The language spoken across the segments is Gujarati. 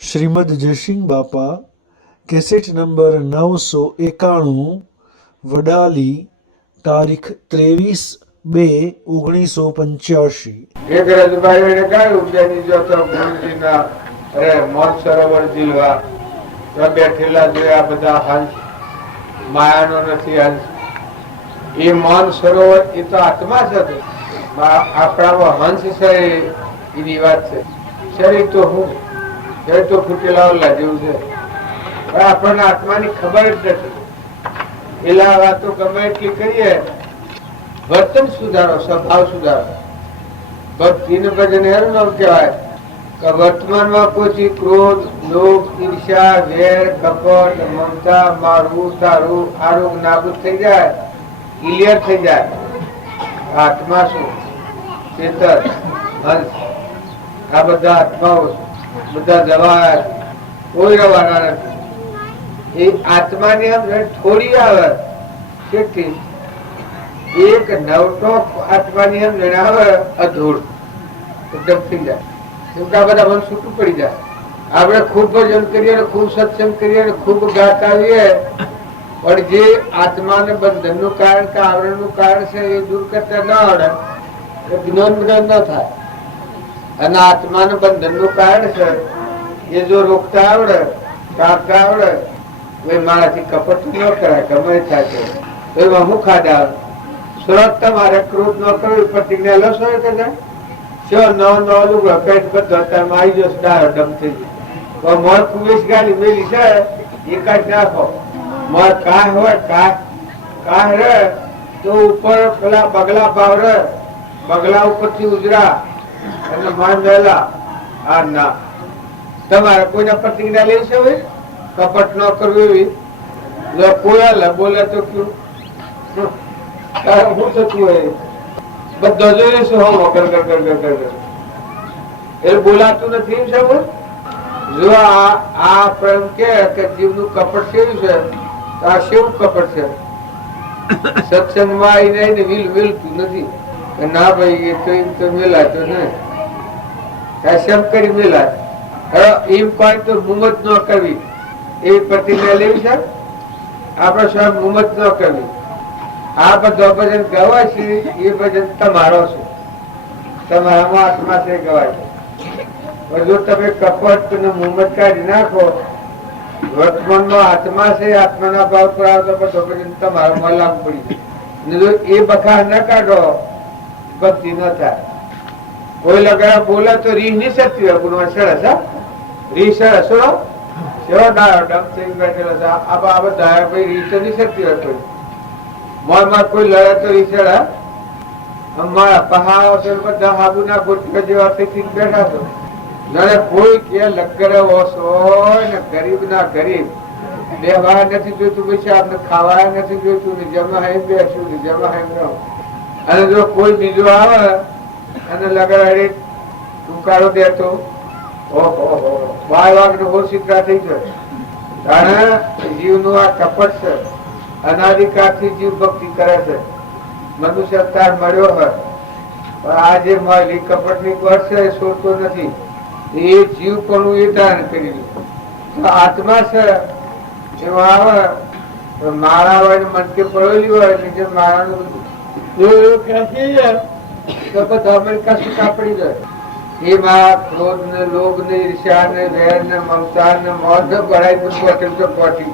શ્રીમદ જયસિંહ બાપા, કેસેટ નંબર 991, વડાલી, તારીખ 23/2/1985। એક રજભાઈને કહ્યું જેની જોતો ગુરુજીના મોત સરોવર જીલવા બેઠેલા જોયા બધા હંસ, માયાનો નથી હંસ. એ મૌન સરોવર એ તો આત્મા છે. આપણા હંસ છે એની વાત છે. શરીર તો હું શરીર તો ફૂટેલા જેવું છે, પણ આપણને આત્માની ખબર જ નથી. પેલા વાતો ગમે એટલી કરીએ, વર્તન સુધારો, સ્વભાવ સુધારો. ભક્તિને ભજન એનું નામ કહેવાય કે વર્તમાનમાં કોઈ ક્રોધ, લોભ, ઈર્ષ્યા, વેર, કપટ, મમતા, મારવું, તારું, આરોગ નાબૂદ થઈ જાય, ક્લિયર થઈ જાય. આત્મા શું? ચેતન, હંસ, આ બધા આત્માઓ બધા જવા કોઈ રવાના નથી. એ આત્માની અંદર થોડી આવે કેટલી એક નવટોક આત્માની અંદર આવે અધૂર એકદમ થઈ જાય. કેમ કે આ બધા મન છૂટું પડી જાય. આપણે ખૂબ ભજન કરીએ, ખૂબ સત્સંગ કરીએ, ખૂબ ગાતા આવીએ, પણ જે આત્માને બંધનનું કારણ કે આવરણનું કારણ છે એ દૂર કરતા ન આવડે, જ્ઞાન ન થાય. અને આત્માને બંધનનું કારણ છે એ જો રોકતા આવડે, કાપતા આવડે, મારાથી કપટ ન કરાય, ગમે થાય છે. એમાં હું ખાધા સુરત તમારે ક્રોધ ન કરવું, પ્રતિજ્ઞા લસો કે શું ન લુગડો પેટ બધો આવી જશે, ડાયો ડમ થઈ જાય. મોર કુવેશ ગાડી મેલી છે એકાદ નાખો. મોર કાહ હોય, કાહ રે તો ઉપર પેલા બગલા ભાવ રે, બગલા ઉપરથી ઉજરા અને માન વહેલા. આ ના તમારે કોઈના પ્રતિજ્ઞા લેવી છે ભાઈ, કપટ ન કરવું એવી. કોઈ બોલે તો કયું શું થતું હોય બધા જોઈએ છે. એ બોલાતું નથી એમ છે. જો આ પ્રેમ કે જીવનું કપટ કેવું છે, તો આ શેવું કપટ છે. સત્સંગમાં આવીને વિલતું નથી. ના ભાઈ એ તો એમ તો મેલાય તો નહીં, શમ કરી મેલાય. એમ કોઈ તો મુમત ન કરવી એવી પ્રતિક્રિયા લેવી છે. આપણે સ્વયં મુમત ન કરવી. આ બધો ભજન ગવાય છે એ ભજન તમારો છે, તમારામાં આત્મા છે ગવાય છે. જો તમે કપટ અને મુમત કાઢી નાખો, વર્તમાનમાં આત્મા છે, આત્માના ભાવ પર આવતો બધો ભજન તમારામાં લાગુ પડી જાય. જો એ બખાર ન કાઢો, ભક્તિ ન થાય. કોઈ લગા બોલે તો રી નહીં શકતી હોય, ગુણવા સરસ. રી સરસ કેવો ડાયો ડમ થઈ બેઠેલો છે. આ બધા ભાઈ રી તો નહીં શકતી હોય કોઈ. મોમાં કોઈ લડે તો રીસડા મારા પહાડો છે બધા હાબુના ગોટકા જેવા થઈ બેઠા છો. જયારે કોઈ કે લગરે ઓછો હોય ને ગરીબ ના ગરીબ બેવા નથી જોઈતું, પછી આપણે ખાવા નથી જોઈતું, ને જમા હેમ બેસું ને જમા હેમ રહો. અને જો કોઈ બીજો આવે અને લગડે ટૂંકારો દેતો, ઓહો 12 વાગ્યે હોશિકા થઈ જાય. કારણ જીવનું આ કપટ છે. અનાદિકાળથી જીવ ભક્તિ કરે છે. મનુષ્ય અવતાર મળ્યો હોય, પણ આ જે મળેલી કપટની પર છે એ છોડતો નથી. એ જીવ પણ એ ધારણ કરી લે. આત્મા છે એમાં આવે માળા હોય ને મનકે પડેલી હોય ને જે માળાનું બધા છૂટા પડી જાય. એમાં ક્રોધ ને લોભ ને ઈર્ષ્યા ને વેર ને મમતા ને મોહ ને બળાઈ પોટી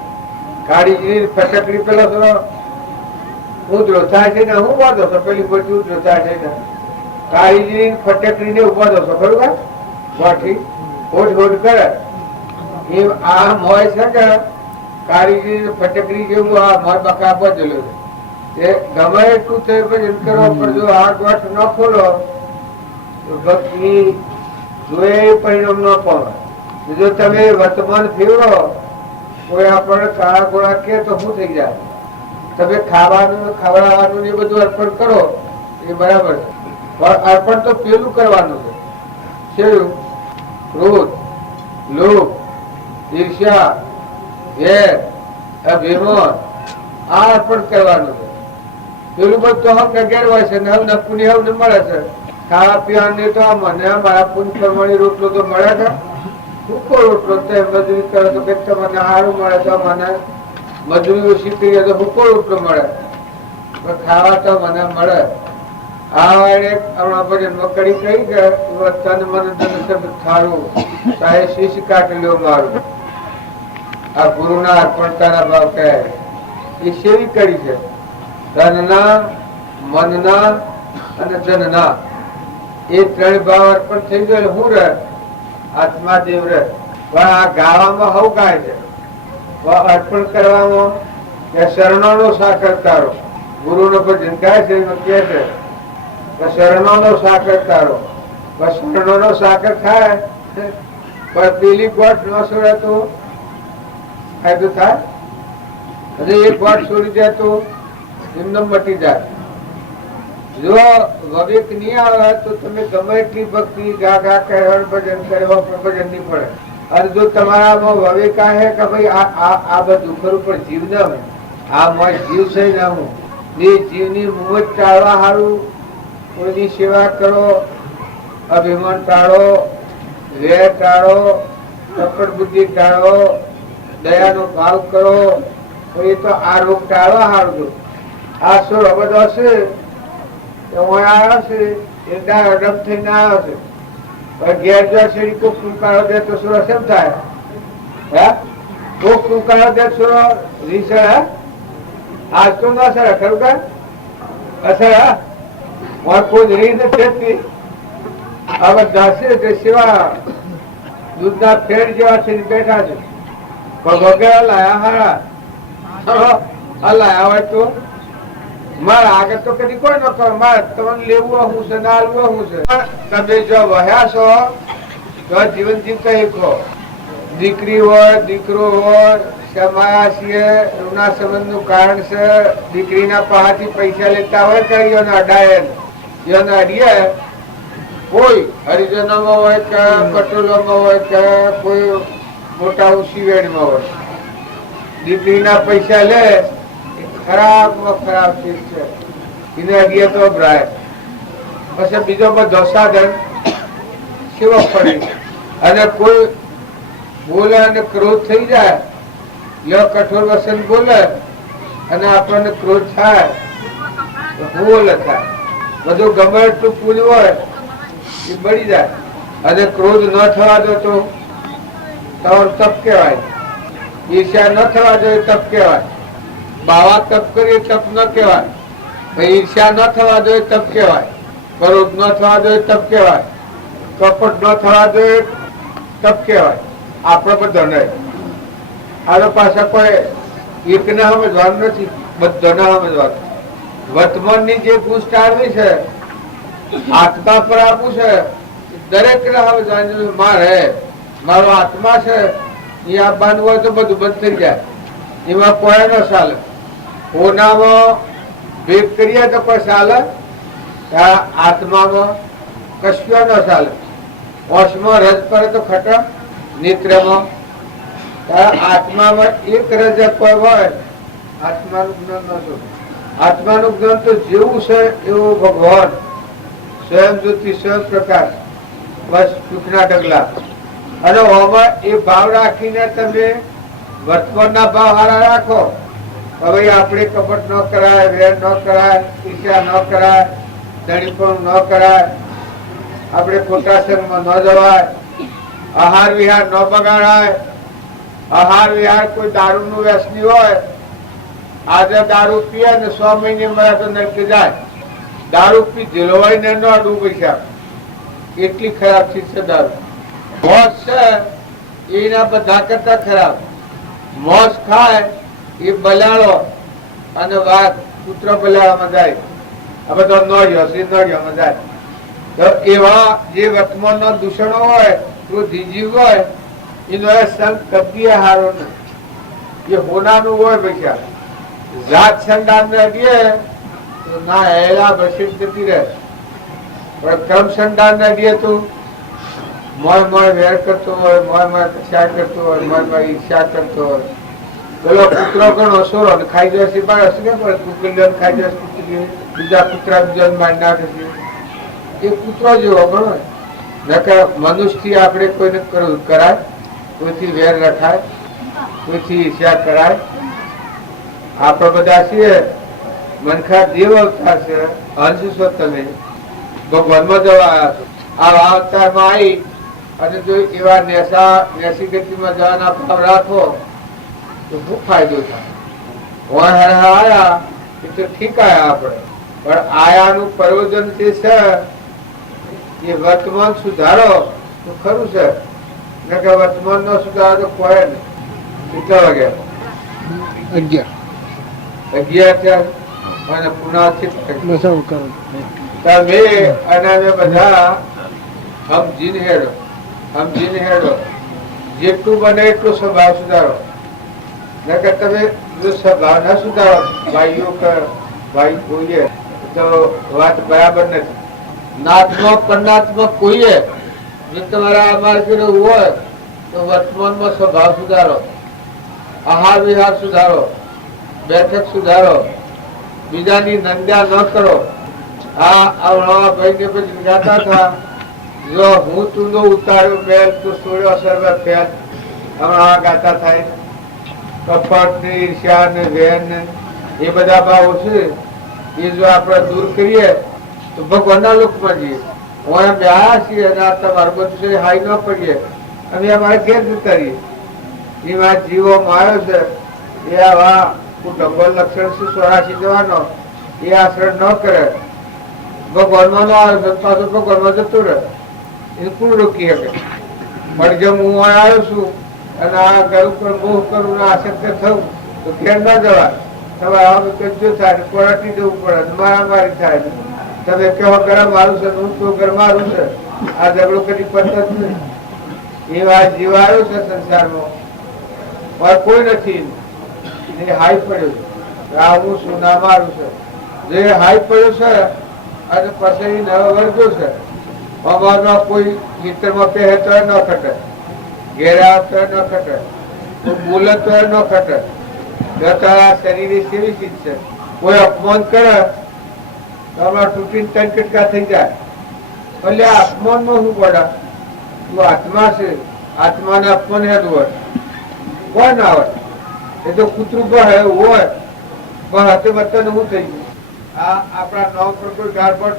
કાઢી ફટકડી પેલા ઉધરો થાય છે ને હું વાંધો છો, પેલી બધી ઉધરો થાય છે ને કાઢી ફટકડી ને ઉભા દો છો ખરું વાઠી હોડ હોડ કરે. એ આમ હોય છે કે કાઢી ફટકડી જેવું આ મોય બકા બદલો છે. ગમે એટલું થયું ભજન કરવા પર જો આ ગોઠ ન ખોલો તો ભક્તિ જોયે પરિણામ ન પામે. જો તમે વર્તમાન ફેરવો, કોઈ આપણને કાળા ગોળા કે તો શું થઈ જાય. તમે ખાવાનું ખવડાવવાનું એ બધું અર્પણ કરો એ બરાબર છે, પણ અર્પણ તો પેલું કરવાનું છે. ક્રોધ, લોભ, ઈર્ષ્યા, વેર, અભિમાન આ અર્પણ કરવાનું છે. પેલું બધું હમ ગેર હોય છે ને હમ નપુની હમ મળે છે. ખાવા પીવાની તો મને મારા પુન પ્રમાણે રોટલો તો મળે છે. સૂકો રોટલો તે મજૂરી કરે તો કે તમને સારું મળે તો મને મજૂરી ઓછી કરીએ તો સૂકો રોટલો મળે, પણ ખાવા તો મને મળે. આ વાળે હમણાં ભજનમાં કરી કહી કે તન મન ધન શબ્દ થારું ચાહે શીશ કાટલ્યો મારું. આ ગુરુના અર્પણતાના ભાવ કહે એ સેવી કરી છે. ધનના, મનના અને જનના એ ત્રણ ભાવ અર્પણ થઈ ગયો. હું રહે આત્મા દેવ રહે. પણ આ ગાવામાં હવ ગાય છે, અર્પણ કરવામાં કે શરણોનો સાકર તારો. ગુરુનો ભજન ગાય છે એમાં કે છે શરણોનો સાકર તારો. શરણોનો સાકર ખાય પણ પેલી ગોઠ ન છોડે તો ફાયદો થાય, અને એક ગોઠ છોડી જાય તો એમને મટી જાય. જો વિવેક નહીં આવે તો તમે ગમે એટલી ભક્તિ ગા ગા કહેવડ ભજન કર્યો ભજન નહીં પડે. અને જો તમારામાં વિવેક આવે કે ભાઈ આ બધું ખરું પણ જીવ ના હોય, આ મોય જીવ છે ના હું એ જીવની મુવત ટાળવા સારું કોઈની સેવા કરો, અભિમાન ટાળો, વેર ટાળો, કપટ બુદ્ધિ ટાળો, દયાનો ભાવ કરો, તો એ તો આ રોગ ટાળવા સારું. આ શું બધો છે આવ્યો છે એના અડપ થઈને આવ્યો છે. ઘેર જો શેરી કોક ટૂંકાળો દે તો શું અસર થાય? હે કોક ટૂંકાળો દે શું રીસળ? હે આજ તો ના અસર ખરું કે અસર? હા કોઈ રીત નથી. આ બધા છે તે સેવા દૂધના ફેર જેવા છે બેઠા છે. વગેરે લાયા હારા લાયા હોય તો મારા આગળ તો કદી કોઈ ન કરો. મારે તમને લેવું હું છે ના લેવું હું છે. તમે જો વહ્યા છો તો જીવન જીવતા શીખો. દીકરી હોય દીકરો હોય સમાયા છીએ રૂના સંબંધ નું કારણ છે. દીકરીના પાસેથી પૈસા લેતા હોય કે અડાય અડીએ કોઈ હરિજનોમાં હોય કે પટોલોમાં હોય કે કોઈ મોટા ઉસીવેડમાં હોય, દીકરીના પૈસા લે ખરાબ ખરાબ ચીજ છે. એને અગિયે તો ભરાય. પછી બીજો બધો સાધન સેવો પડી. અને કોઈ બોલે અને ક્રોધ થઈ જાય, યો કઠોર વસન બોલે અને આપણને ક્રોધ થાય તો બોલે થાય. બધું ગમે એટલું પૂજ હોય એ બળી જાય. અને ક્રોધ ન થવા દો તો તમારું તપ કહેવાય. ઈર્ષ્યા ન થવા દો તપ કહેવાય. બાવા તપ કરીએ તપ ન કહેવાય. ઈર્ષ્યા ન થવા દો તપ કહેવાય. ક્રોધ ન થવા દો તપ કહેવાય. કપટ ન થવા દો તપ કહેવાય. આપણે બધા નહીં. આ પાછા કોઈ એકને સમજવાનું નથી, બધાને સમજવાનું. વર્તમાનની જે પુષ્ટ આવી છે આત્મા પર આપવું છે દરેક ને સમજવાનું. મારે મારો આત્મા છે એ આપવાનું હોય તો બધું બંધ થઈ જાય. એમાં કોઈ ન ચાલે. કોનામાં ભેદ કરીએ તો કોઈ ચાલે, આત્મામાં કશું ન ચાલે. હોશમાં રજ પડે તો ખટા, નેત્રમાં આત્મામાં એક રજ કોઈ હોય આત્માનું જ્ઞાન ન થતું. આત્માનું જ્ઞાન તો જેવું છે એવું ભગવાન સ્વયં જ્યોતિ સ્વયં પ્રકાશ, બસ સુખના ડગલા. અને આમાં એ ભાવ રાખીને તમે વર્તમાનના ભાવ હારા રાખો. હવે આપણે કપટ ન કરાય, વેર ન કરાય, ઈર્ષ્યા ન કરાય, ધણીપણું ન કરાય, આપણે ખોટા સંગમાં ન જવાય, આહાર વિહાર ન બગાડાય. આહાર વિહાર કોઈ દારૂ નું વ્યસની હોય, આજે દારૂ પીએ ને 100 મહિને મળે તો નરકે જાય. દારૂ પી જેલવાય ને ન અડવું પૈસા, એટલી ખરાબ ચીજ છે દારૂ. મોજ છે એના બધા કરતા ખરાબ. મોજ ખાય એ બલાડો અને વાત પુત્ર બલાડામાં જાય. આ બધો નળિયામાં જાય. તો એવા જે વર્તમાનના દૂષણો હોય ક્રોધીજીવ હોય એનો સંગ કદી હારો ને એ હોનાનું હોય પૈસા. જાત સંદાન ને અડીએ તો ના હેલા બસી જતી રહે. પણ ક્રમ સંદાન ને અડીએ તો મોય મોય વેર કરતો હોય, મોય મોય કક્ષા કરતો હોય, મોય મોય ઈર્ષ્યા કરતો હોય. પેલો કૂતરો ઘણો સોરો ને ખાઈ જશે બાળક શું કે કુકલીઓ ખાઈ જશે, કુકલી બીજા કૂતરા બીજા મારી નાખે છે. એ કૂતરો જેવો ગણો. મનુષ્ય થી આપણે કોઈને કરાય કોઈથી વેર રખાય, કોઈથી ઈર્ષ્યા કરાય. આપણે બધા છીએ મનખા દેવ અવતાર છે, અંશ છો તમે, ભગવાનમાં જવા આવ્યા છો. આ અવતારમાં આવી અને જો એવા નેસી ગતિમાં જવાના ભાવ રાખો તો શું ફાયદો થાય? આયા એ તો ઠીક આયા આપણે, પણ આયાનું પ્રયોજન જે છે એ વર્તમાન સુધારો તો ખરું છે, કે વર્તમાન નો સુધારો તો કોઈ નહીં. કેટલા વાગ્યા? 11 ત્યાં અને પુનાથી તમે અને અમે બધા સમજીને હેડો જેટલું બને એટલું સ્વભાવ સુધારો. નકર તમે જો સ્વભાવ ના સુધારો ભાઈ કોઈએ તો વાત બરાબર નથી. નાત્મક પરનાત્મક કોઈએ જો તમારા અમારે હોય તો વર્તમાનમાં સ્વભાવ સુધારો, આહાર વિહાર સુધારો, બેઠક સુધારો, બીજાની નંદ્યા ન કરો. આ ભાઈ ને પછી ગાતા હતા, જો હું તું ઉતાર્યો મેલ તું છોડ્યો સર્વ ફેલ. હમણાં ગાતા થાય કપટ ને ઈર્ષ્યા ને વેર ને એ બધા ભાવો છે એ જો આપણે દૂર કરીએ તો ભગવાનના લોકમાં જઈએ. હું બેહા છીએ અને આ તમારું બધું હાઈ ન પડીએ, અમે અમારે ઘેર જતા રહીએ. એમાં જીવો માર્યો છે એ આવા કુટુંબો લક્ષણ છે 84 જવાનો એ આશ્રય ન કરે, ભગવાનમાં ન આવે પાછું ભગવાનમાં જતું રહે. એ કોણ રોકી શકે? પણ જેમ હું આવ્યો છું અને આ ઘર ઉપર મોહ કરું ને આસક્ત થવું તો ઘેર ન જવાય. તમારે આવું કજો થાય, કોરાટી જવું પડે, મારામારી થાય. તમે કહો ઘર મારું છે, હું તો ઘર મારું છે, આ ઝઘડો કરી પદ્ધત નહીં. એવા જીવ આવ્યો છે સંસારમાં, કોઈ નથી હાઈ પડ્યું આ હું શું ના મારું છે. જે હાઈ પડ્યો છે અને પછી નવો વર્ગો છે. અમારમાં કોઈ ખેતરમાં પહેરે તો ન ખટે, ઘેર આવતો ન ખટે, બોલે તો ન ખટે. તારા શરીર સેવી ચીજ છે, કોઈ અપમાન કરે તો અમારા તૂટીને ત્રણ કટકા થઈ જાય. એટલે આ અપમાનમાં શું પડે? તું આત્મા છે, આત્માને અપમાન હેતું હોય કોણ ના હોય? એ તો કૂતરું પણ હોય પણ હતે બચ્ચા હું થઈ ગયું. આ આપણા નામ પર કોઈ ગારબડ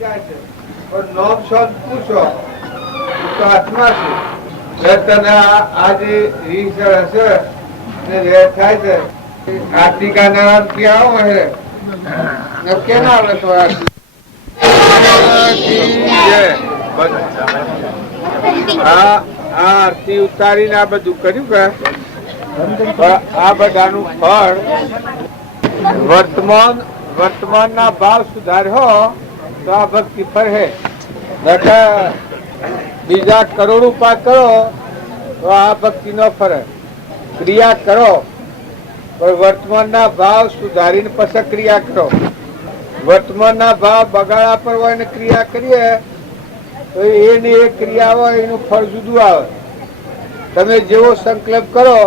જાય છે પણ નામ શોધ પૂછો તો આત્મા છે. તને આ જે રીસર હશે ને રેર થાય છે આર્તિકા ના ક્યાં આવે કેના આવે તો આરતી ઉતારીને આ બધું કર્યું કે આ બધાનું ફળ વર્તમાન ના ભાવ સુધાર્યો તો આ ભક્તિ ફળ હે. બીજા કરોડ ઉપાય કરો તો આ ભક્તિ ન ફરે. ક્રિયા કરો પણ વર્તમાન ના ભાવ સુધારીને પછી ક્રિયા કરો. વર્તમાન ના ભાવ બગાડા પર હોય ને ક્રિયા કરીએ તો એની એક ક્રિયા હોય એનું ફળ જુદું આવે. તમે જેવો સંકલ્પ કરો,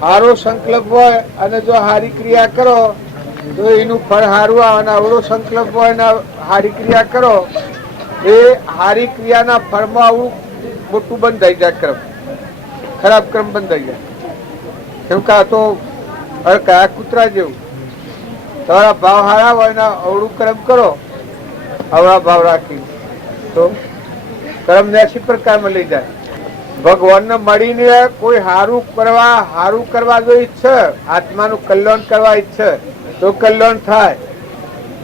સારો સંકલ્પ હોય અને જો સારી ક્રિયા કરો તો એનું ફળ સારું આવે, અને અવળો સંકલ્પ હોય ને સારી ક્રિયા કરો એ સારી ક્રિયાના ફળમાં આવું મોટું બંધાઈ જાય, ક્રમ ખરાબ ક્રમ બંધાઈ જાય. કેમ કે આ તો કયા કૂતરા જેવું તમારા ભાવ સારા હોય ને અવળું કર્મ કરો, અવળા ભાવ રાખી તો કર્મ ને એસી પ્રકારમાં લઈ જાય. ભગવાનને મળીને કોઈ સારું કરવા જો ઈચ્છે, આત્માનું કલ્યાણ કરવા ઈચ્છે તો કલ્યાણ થાય.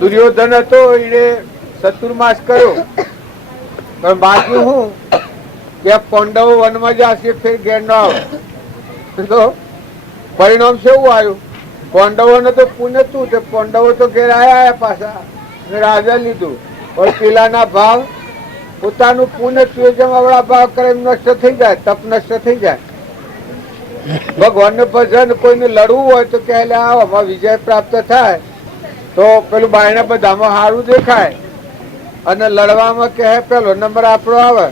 દુર્યોધન હતો એને ચતુર્માસ કર્યો પણ બાકી હું કે પાંડવો વનમાં જશે ફેર ઘેર ન આવે તો પરિણામ કેવું આવ્યું? પાંડવોને તો પુણ્ય તું તે પાંડવો તો ઘેર આયા પાછા રાજા લીધું. પણ પેલાના ભાવ પોતાનું પુણ્ય જેમ અવળા ભાવ કરે એમ નષ્ટ થઈ જાય, તપ નષ્ટ થઈ જાય. ભગવાનને ભજન કોઈને લડવું હોય તો કે આમાં વિજય પ્રાપ્ત થાય તો પેલું બાયણા બધામાં સારું દેખાય અને લડવામાં કે પેલો નંબર આપણો આવે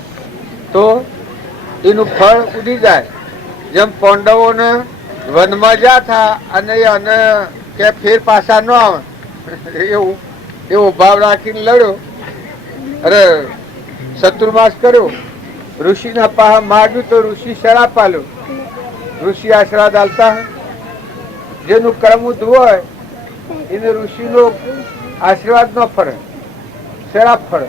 તો એનું ફળ ઉડી જાય. જેમ પાંડવોને વનમાં જા થા અને કે ફેર પાછા ન આવે એવો ભાવ રાખીને લડ્યો, અરે ચતુર્માસ કર્યો ऋषि पास मांग्યું તો ऋषि शराब पालो। ऋषि आशीर्वाद आलता है जेनु कर्म उद्ध હોય એને ઋષિનો આશીર્વાદ ન ફરે, શરાબ ફરે।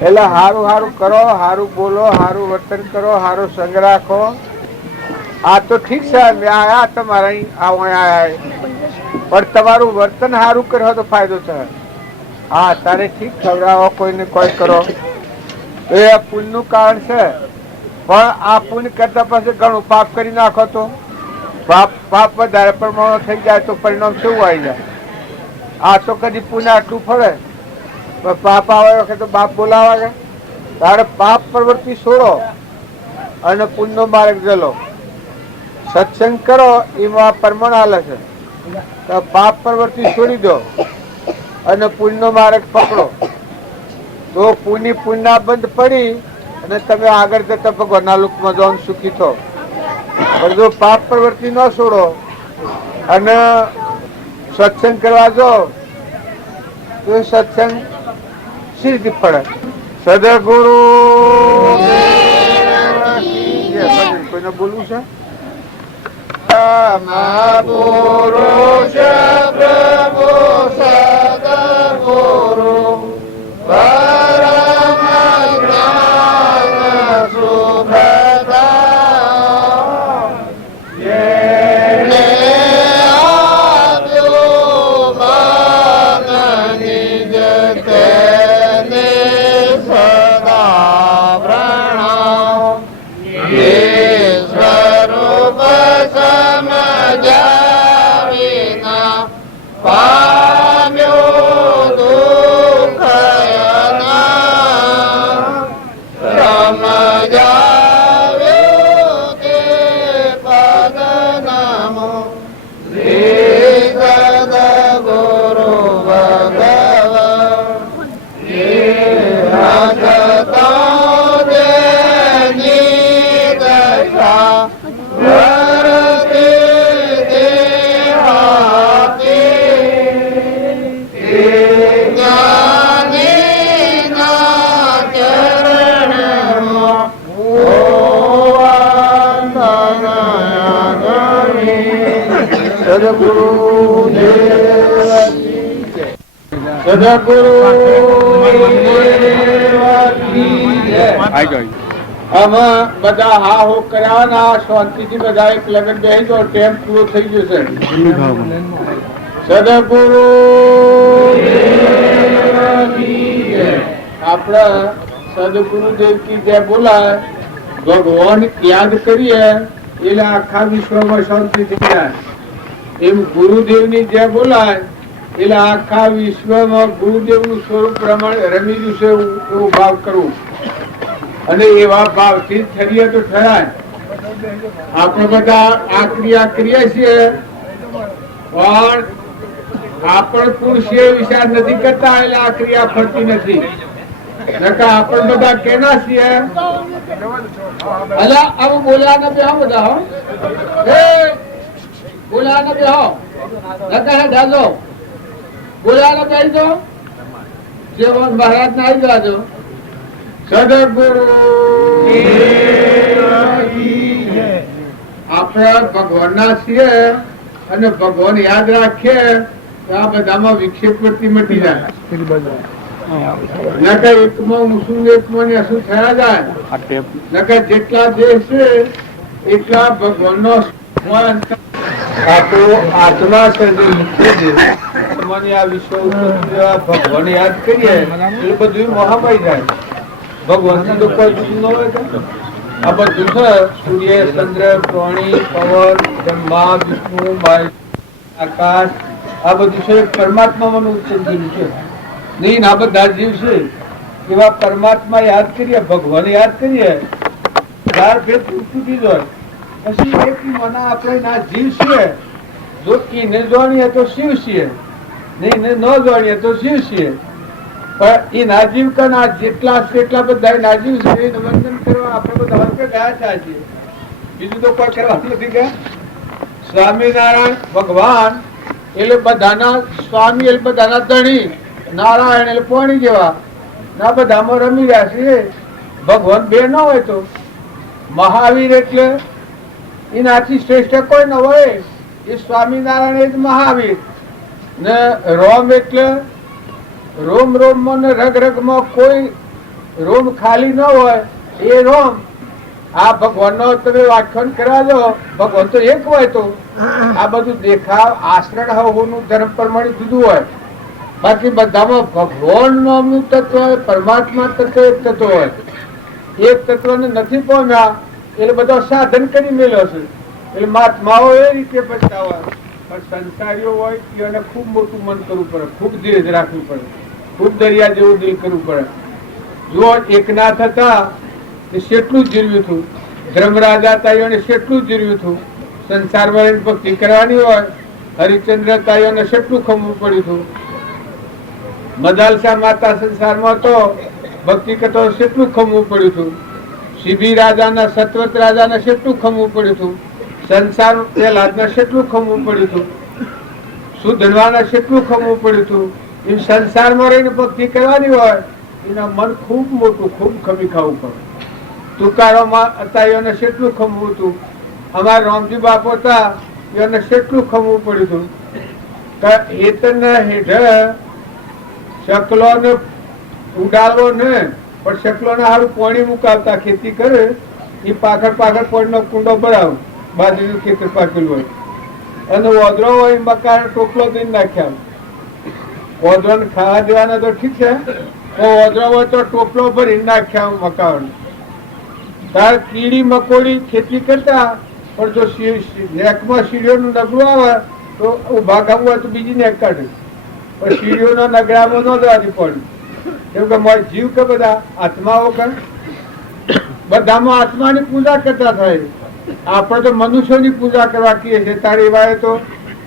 એટલે હારું હારું કરો, હારું બોલો, હારું વર્તન કરો, હારો સંગ રાખો। આ તો ઠીક છે મેં આયા તમારા અહીં આયા પણ તમારું વર્તન હારું કરો તો ફાયદો થાય। હા તારે ઠીક ખવડાવો, કોઈને કોઈ કરો એ પુણ્યનું કારણ છે। પણ આ પુણ્ય કરતા પછી ઘણું પાપ કરી નાખો તો પાપ વધારે પ્રમાણ થઈ જાય તો પરિણામ શું આવી જાય? આ તો કદી પુણ્ય આટલું ફરે પાપ આવે વખતે બાપ બોલાવે તારે પાપ પ્રવૃત્તિ છોડો અને પુણ્યનો માર્ગ જલો। સત્સંગ કરો એમાં પ્રમાણ હાલે છે તો પાપ પ્રવૃત્તિ છોડી દો અને પુણ્યનો માર્ગ પકડો તો પુણ્ય બંધ પડી અને તમે આગળ જતા ભગવાનના લોકમાં જાઓ સુખી થો। પણ જો પાપ પ્રવૃત્તિ ન છોડો અને સત્સંગ કરવા જાઓ તો સત્સંગ સિદ્ધ પડે। સદગુરુ કોઈને બોલવું છે? પુરુષ પ્રભુ સદગુરુ પરમ જ્ઞાન સુખદા જેને આપ્યો મન નિજ તેને સદા પ્રણામ। એ સ્વરૂપ સમજ્યા વિના પામ્યો દુઃખ સમજાવ્યો તે પદ નામો શ્રી સદગુરુ ભગવાન જેની દશા સદગુરુ આમાં બધા હા હો કરાવવાના શાંતિથી બધા એક લગન બેસી જાઓ ટેમ પૂરો થઈ જશે। સદગુરુ આપણા સદગુરુદેવ કી જય બોલાય। ભગવાન યાદ કરીએ એટલે આખા વિશ્વમાં શાંતિ થઈ જાય। એમ ગુરુદેવની જય બોલાય એટલે આખા વિશ્વમાં ગુરુદેવનું સ્વરૂપ પ્રમાણે રમી રહ્યું છે એવું ભાવ કરવું અને એવા ભાવથી ઠરીએ તો ઠરાય। આપણે બધા આ ક્રિયા કરીએ છીએ પણ આપણ પુરુષે વિચાર નથી કરતા એટલે આ ક્રિયા ફરતી નથી। આપણે બધા કેના છીએ? અલા આવું બોલ્યા ના બે બધા હો બોલ્યા ના બે હો જાજો બોલ્યા ના બે દો જે મહારાજ ના આવી જાજો। સદગુરુ આપણે ભગવાન ના છીએ અને ભગવાન યાદ રાખીએ તો આ બધામાં વિક્ષેપ વૃત્તિ મટી જાય। જેટલા દેશ છે એટલા ભગવાનનો આત્મા છે જે મુખ્ય છે આ વિશ્વ ભગવાન યાદ કરીએ એ બધું મહામાઈ જાય। ભગવાન તો કોઈ બીજું ન હોય આ બધું છે સૂર્ય ચંદ્ર પ્રાણી પવન બ્રહ્મા વિષ્ણુ આકાશ આ બધું છે પરમાત્માનું ઉચ્ચેલું છે નહીં। આ બધા જીવ છે એવા પરમાત્મા યાદ કરીએ ભગવાન યાદ કરીએ ત્યાર ભેદ તૂટી જાય। પછી એક મના આપણે ના જીવ છીએ જો કીને જાણીએ તો શિવ છીએ નહીં ન જાણીએ તો શિવ છીએ। પણ એ નાજીવ કના જેટલા એટલા બધા નાજીવ છે એને વંદન કરવા આપણે બધા ગયા છીએ બીજું તો કોઈ કરવા નથી ગયા। સ્વામિનારાયણ ભગવાન એટલે બધાના સ્વામી એટલે બધાના ધણી નારાયણ એટલે પોણી જેવા ના બધામાં રમી રહ્યા છે ભગવાન બે ન હોય તો મહાવીર એટલે એનાથી શ્રેષ્ઠ કોઈ ન હોય. એ સ્વામિનારાયણ એ જ મહાવીર ને રોમ એટલે રોમ રોમમાં ને રગ રગમાં કોઈ રોમ ખાલી ન હોય એ રોમ. આ ભગવાનનો તમે વ્યાખ્યાન કરા દો, ભગવાન તો એક હોય તો આ બધું દેખાવ આશ્રણ હોવાનું ધર્મ પ્રમાણે જુદું હોય. બાકી બધામાં ભગવાન નામનું તત્વ હોય, પરમાત્મા તત્વ એક તત્વ હોય. એક તત્વને નથી પામ્યા એટલે બધો સાધન કરી મેળ્યો છે. એટલે મહાત્માઓ એ રીતે પછતાવા, પણ સંસારીઓ હોય એને ખૂબ મોટું મન કરવું પડે, ખૂબ ધીરજ રાખવું પડે, ખૂબ દરિયા જેવું દિલ કરવું પડે. જો એકનાથ હતા એ કેટલું જીર્યું હતું, ધર્મરાજ હતા એને કેટલું જીર્યું હતું. સંસારમાં ભક્તિ કરવાની હોય, હરિચંદ્ર તાયોને કેટલું ખમવું પડ્યું હતું. મદાલસા માતા સંસારમાં તો ભક્તિ કરતો કેટલું ખમવું પડ્યું હતું. શિબી રાજાના સત્વત રાજાને કેટલું ખમવું પડ્યું હતું. સંસાર પહેલાદને કેટલું ખમવું પડ્યું હતું. સુધનવાના કેટલું ખમવું પડ્યું હતું. એ સંસારમાં રહીને ભક્તિ કરવાની હોય એના મન ખૂબ મોટું, ખૂબ ખમી ખાવું પડે. તુકારોમાં હતા એને કેટલું ખમવું હતું. અમારા રામજી બાપુ હતા એને કેટલું ખમવું પડ્યું હતું. હેતના હેઠળ શકલો ને ઉડાડવો ને, પણ શકલો ને સારું પાણી મુકાવતા, ખેતી કરે એ પાખડ પાખડ પાણીનો કુંડો ભરાવ, બાજરીનું ખેતર પાકેલું હોય અને ઓદરો હોય મકાન ટોપલો દઈને નાખ્યા. ઓદરો ને ખાવા દેવાના તો ઠીક છે, ઓદરો હોય તો ટોપલો ભરીને નાખ્યા મકાન. તાર કીડી મકોડી ખેતી કરતા, પણ જો નેકમાં સીડીઓનું નગરું આવે તો ઉભા ખાવું હોય તો બીજી નેક કાઢે, પણ સીડીઓના નગરામાં ન જવાની પડે. કેમ કે મારે જીવ કે બધા આત્માઓ કે બધામાં આત્માની પૂજા કરતા થાય. આપણે તો મનુષ્યોની પૂજા કરવા કહીએ છીએ. તારી વાય તો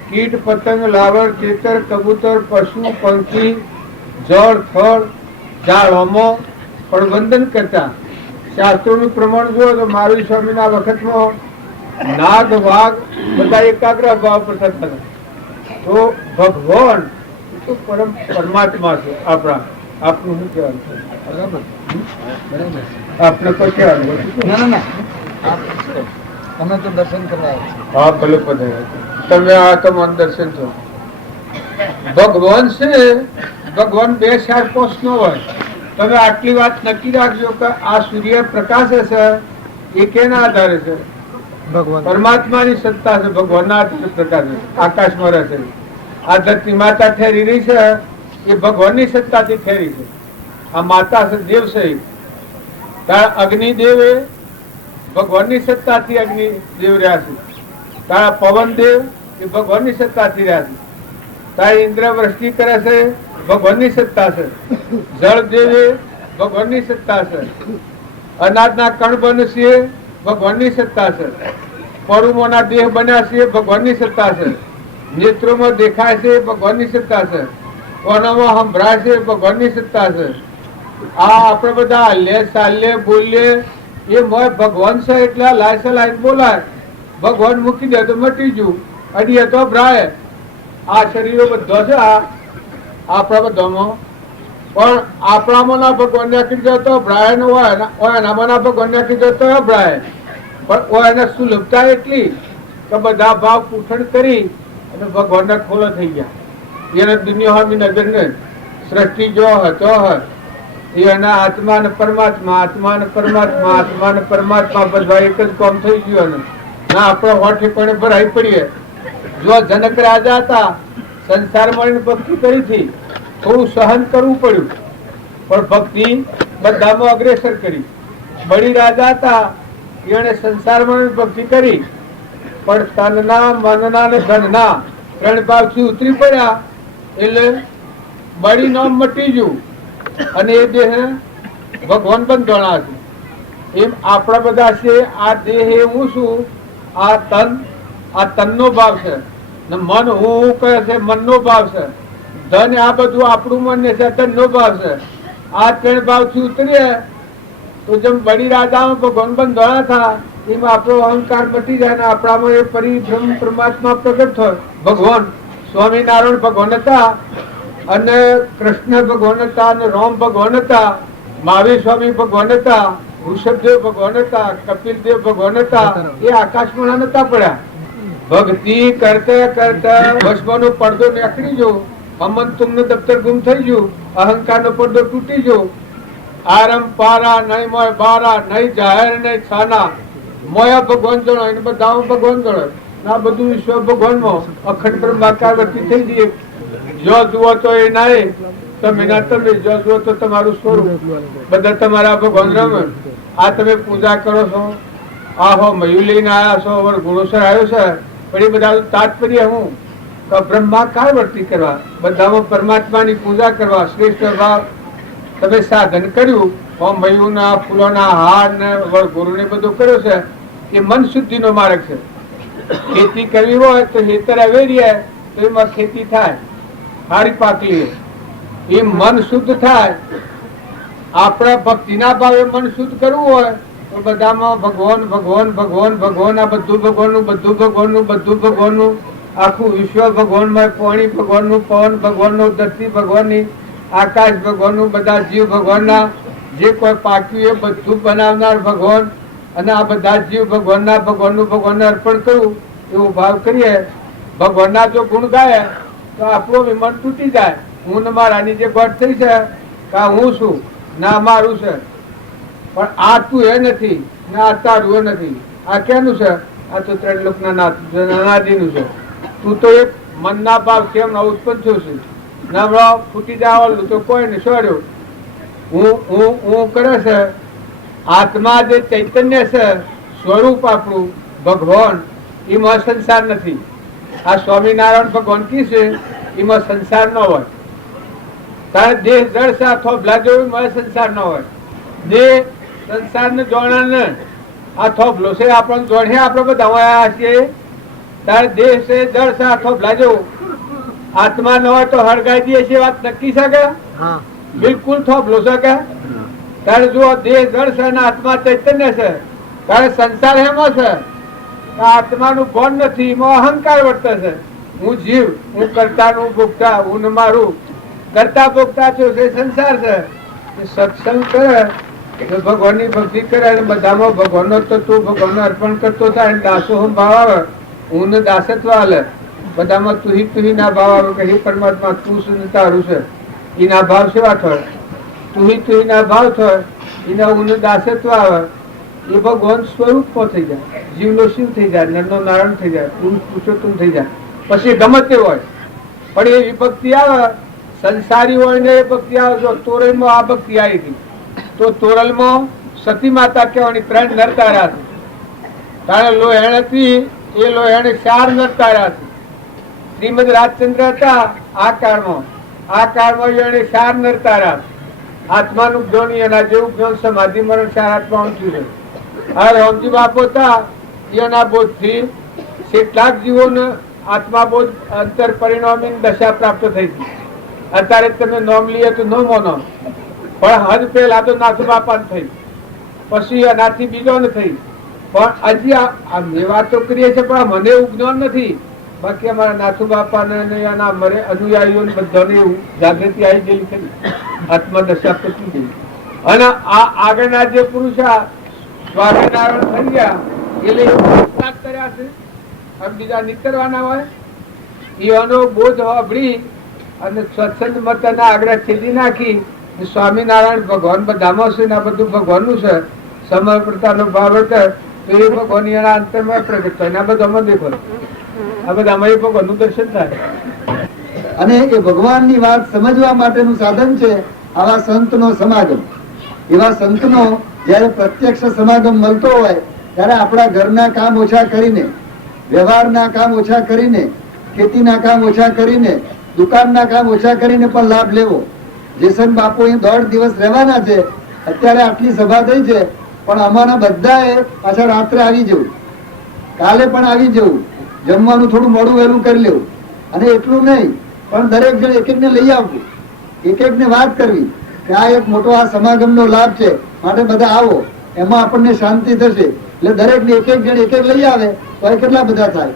કીટ પતંગ લાવર ચેતર કબૂતર પશુ પંખી જળ ફળ ઝાડોમાં પણ વંદન કરતા. શાસ્ત્રોનું પ્રમાણ જુઓ તો મહાવીર સ્વામીના વખતમાં નાગ વાઘ બધા એકાગ્ર ભાવ પર થતા હતા. તો ભગવાન તો પરમાત્મા છે આપણા. આપનું શું કહેવાનું છે? આપણે કોઈ કહેવાનું અમે તો દર્શન કરવા હા ભલે પધાર્યા. તમે આ તમારું દર્શન છો. ભગવાન છે, ભગવાન બે ચાર પોસ્ટ નો હોય. તમે આટલી વાત નક્કી રાખજો કે આ સૂર્ય પ્રકાશે છે એ કેના આધારે છે? ભગવાન પરમાત્માની સત્તા છે, ભગવાનના આધારે પ્રકાશે, આકાશમાં રહે છે. આ ધરતી માતા ઠેરી રહી છે એ ભગવાનની સત્તાથી ઠેરી છે. આ માતા છે, દેવ છે. તારા અગ્નિદેવ એ ભગવાનની સત્તાથી અગ્નિદેવ રહ્યા છે. તારા પવન દેવ એ ભગવાનની સત્તાથી રહ્યા છે. તારા ઇન્દ્ર વૃષ્ટિ કરે છે, ભગવાનની સત્તા છે. જળ દેવે ભગવાનની સત્તા છે. અનાજના કણ બનશે ભગવાનની સત્તા છે. પરુમોના દેહ બન્યા છે ભગવાનની સત્તા છે. નેત્રોમાં દેખાય છે ભગવાનની સત્તા છે. કોનામાં સંભળાય છે ભગવાનની સત્તા છે. આ આપણે બધા લે ચાલે બોલીએ એ મોય ભગવાન છે એટલે લાય લાઈન બોલાય. ભગવાન મૂકી દે તો મટી જવું, અડીએ તો ભ્રાય. આ શરીરો બધો છે આપણા બધામાં, પણ આપણામાં ના ભગવાન નાખી દે તો ભ્રાય નો હોય, એનામાં ના ભગવાન નાખી દે તો ભ્રાય. પણ એને સુલભતા એટલી કે બધા ભાવ પૂઠણ કરી અને ભગવાનના ખોલો થઈ ગયા. એને દુનિયા હામી નજર ને સૃષ્ટિ જો હતો એના આત્મા ને પરમાત્મા, આત્મા ને પરમાત્મા, આત્મા ને પરમાત્મા બધા એક જ કામ થઈ ગયું. ના આપણે હોઠે પણ ભરાઈ પડીએ. જો જનક રાજા હતા, સંસારમાં ભક્તિ કરી હતી, થોડું સહન કરવું પડ્યું, પણ ભક્તિ બધામાં અગ્રેસર કરી. બળી રાજા હતા, એને સંસારમાં ભક્તિ કરી, પણ તનના મનના ને ધનના ત્રણ ભાવથી ઉતરી પડ્યા એટલે બળી નામ મટી ગયું અને એ દેહ ભગવાન બંધોણા છે. એમ આપણા બધા છે. આ દેહ હું છું, આ તનનો ભાવ છે ને મન હું કહે છે, મનનો ભાવ છે. ધન આ બધું આપણું મન ને છે, ધનનો ભાવ છે. આ ત્રણ ભાવથી ઉતરીએ તો જેમ બળી રાજામાં ભગવાન બંધોણા થા એમાં આપણો અહંકાર મટી જાય ને આપણામાં એ પરિભ્રમ પરમાત્મા પ્રગટ થાય. ભગવાન સ્વામિનારાયણ ભગવાન હતા અને કૃષ્ણ ભગવાન હતા અને રામ ભગવાન હતા, મહાવીર સ્વામી ભગવાન હતા. ઋષભદેવ ભગવાન હતા, કપિલદેવ ભગવાન હતા, એ આકાશમાં નતા પડ્યા. ભક્તિ કરતા કરતા ભસ્મનો પડદો નીકળી ગયો, અમંતુમનું દફતર ગુમ થઈ ગયું, અહંકારનો પડદો તૂટી ગયો. આરમ પારા નહીં મોય બારા, નહીં જાહેર નહીં છાના, મોયા ભગવાન જણો, એને બધામાં ભગવાન જણો. આ બધું વિશ્વ ભગવાનમાં અખંડ બ્રહ્માકાર વર્તી થઈ જઈએ. જો જુઓ તો એ નાય, તમે ના તમે, જો જુઓ તો તમારું સ્વરૂપ, બધા તમારા ભગવાન રમે. આ તમે પૂજા કરો છો, આહો મયુ લઈને આવ્યા છો, ગુણોસર આવ્યો છે, પણ એ બધા તાત્પર્ય હું બ્રહ્માકાર વર્તી કરવા, બધામાં પરમાત્માની પૂજા કરવા, શ્રેષ્ઠ ભાવ તમે સાધન કર્યું. મયુના ફૂલોના હાર ને ગુરુ ને બધું કર્યો છે, એ મન શુદ્ધિ નો માર્ગ છે. ખેતી કરવી હોય તો ખેતર અવેરીએ તો એમાં ખેતી થાય, સારી પાકલી, એ મન શુદ્ધ થાય. આપણા ભક્તિના ભાવે મન શુદ્ધ કરવું હોય તો બધામાં ભગવાન ભગવાન ભગવાન ભગવાન, આ બધું ભગવાનનું, બધું ભગવાનનું, બધું ભગવાનનું, આખું વિશ્વ ભગવાનમાં, પાણી ભગવાનનું, પવન ભગવાનનું, ધરતી ભગવાનની, આકાશ ભગવાનનું, બધા જીવ ભગવાનના, જે કોઈ પાક્યું એ બધું બનાવનાર ભગવાન, અને આ બધા જીવ ભગવાનના, ભગવાનને અર્પણ કરવું, એવો ભાવ કરીએ. ભગવાનના જો ગુણ ગાય તો આપણું વિમન તૂટી જાય. હું ને મારાની જે ગોઠ થઈ છે કે હું છું ના મારું છે, પણ આ તું એ નથી ને આ તારું એ નથી. આ કેનું છે? આ તો ત્રણ લોકના નાદીનું છે. તું તો એક મનના ભાવ કેમ ઉત્પન્ન થયું છે, ના ફૂટી જવાનું તો કોઈ ને છોડ્યું. હું કરે છે. આત્મા જે ચૈતન્ય છે, સ્વરૂપ આપણું ભગવાન, એમાં સંસાર નથી. આ સ્વામિનારાયણ ભગવાન કી છે, એમાં સંસાર ન હોય. કારણ દેહ જળ સાથો ભલા જેવું એમાં સંસાર ન હોય. દેહ સંસાર ને જોણા ને આ થોભલો છે, આપણને જોડે આપણે બધા આવ્યા છીએ. તારે દેહ છે જળ સાથો ભલા જેવું. આત્મા ન હોય તો હળગાઈ દઈએ છીએ, વાત નક્કી શકે? બિલકુલ થોભલો શકે. તારે જો દેહ જળ છે અને આત્મા ચૈતન્ય છે, તારે સંસાર એમાં છે, આત્માનું ભાન નથી, એમાં અહંકાર વર્તે છે. હું જીવ, હું કરતા, હું ભોગતા, હું ને મારું. કરતા ભોગતા છો એ સંસાર છે. સત્સંગ કરે, ભગવાનની ભક્તિ કરે, બધામાં ભગવાનનો તો તું ભગવાનને અર્પણ કરતો થાય, દાસો હમ ભાવ આવે, હું ને દાસત્વ હાલે. બધામાં તુહી ના ભાવ આવે કે હે પરમાત્મા તું શું તારું છે, એના ભાવ સેવા થાય. તુહી ના ભાવ થાય, એના હું દાસત્વ આવે, એ ભગવાન સ્વરૂપ થઈ જાય. જીવનો શિવ થઈ જાય, નરનો નારાયણ થઈ જાય, પુરુષ પુરુષોત્તમ થઈ જાય. પછી ગમે તે હોય, પણ એ વિભક્તિ આવે, સંસારી હોય ને એ ભક્તિ આવે. જો તોરલમાં આ ભક્તિ આવી હતી, તો તોરલમાં સતી માતા કહેવાની 3 નરતારા હતી. કારણ લોહેણ હતી, એ લોહેણ 4 નરતારા હતી. શ્રીમદ રાજચંદ્ર હતા આ કાળમાં એને 4 નરતારા. આત્માનું જ્ઞાન, એના જેવું જ્ઞાન સમાધિ મરણ 4 આત્મા ઊંચું છે. આ રામજી બાપુ હતા, એના બોધથી કેટલાક જીવોને આત્મા બોધ અંતર પરિણામી દશા પ્રાપ્ત થઈ હતી. અત્યારે તમે નોમ લઈએ તો ન મોનો, પણ હદ પેલા તો નાથુ બાપા થઈ, પછી એનાથી બીજો ન થઈ. પણ હજી આ મેં વાતો કરીએ છીએ, પણ મને એવું જ્ઞાન નથી. બાકી અમારા નાથુ બાપા ને એના મરે અનુયાયીઓ બધાને એવું જાગૃતિ આવી ગયેલી ખરી, આત્મદશા પતી ગઈ. અને આ આગળના જે પુરુષ સ્વામિનારાયણ થઈ ગયા, એટલે કર્યા છે, બીજા નીકળવાના હોય, એનો બોધ વાપરી અને સ્વચ્છંદ મતના આગ્રહ છેદી નાખી. સ્વામિનારાયણ ભગવાન બધામાં છે ને આ બધું ભગવાનનું છે, સમર્પણતાનો ભાવ હતો, તો એ ભગવાન એના અંતરમાં પ્રગટ થાય. આ બધામાં દેખો, આ બધામાં એ ભગવાનનું દર્શન થાય. અને એ ભગવાનની વાત સમજવા માટેનું સાધન છે આવા સંતનો સમાગમ. એવા સંતનો જયારે પ્રત્યક્ષ સમાગમ મળતો હોય, ત્યારે આપણા ઘરના કામ ઓછા કરીને, વ્યવહારના કામ ઓછા કરીને, ખેતીના કામ ઓછા કરીને, દુકાનના કામ ઓછા કરીને પણ લાભ લેવો. જેસન બાપુ અહીં 1.5 દિવસ રહેવાના છે. અત્યારે આટલી સભા થઈ છે, પણ અમારા બધાએ પાછા રાત્રે આવી જવું, કાલે પણ આવી જવું, જમવાનું થોડું મોડું વહેલું કરી લેવું. અને એટલું નહીં, પણ દરેક જણ એક એકને લઈ આવવું, એક એકને વાત કરવી કે આ એક મોટો આ સમાગમનો લાભ છે, માટે બધા આવો, એમાં આપણને શાંતિ થશે. એટલે દરેકને એક એક જણ એક એક લઈ આવે તો એ કેટલા બધા થાય.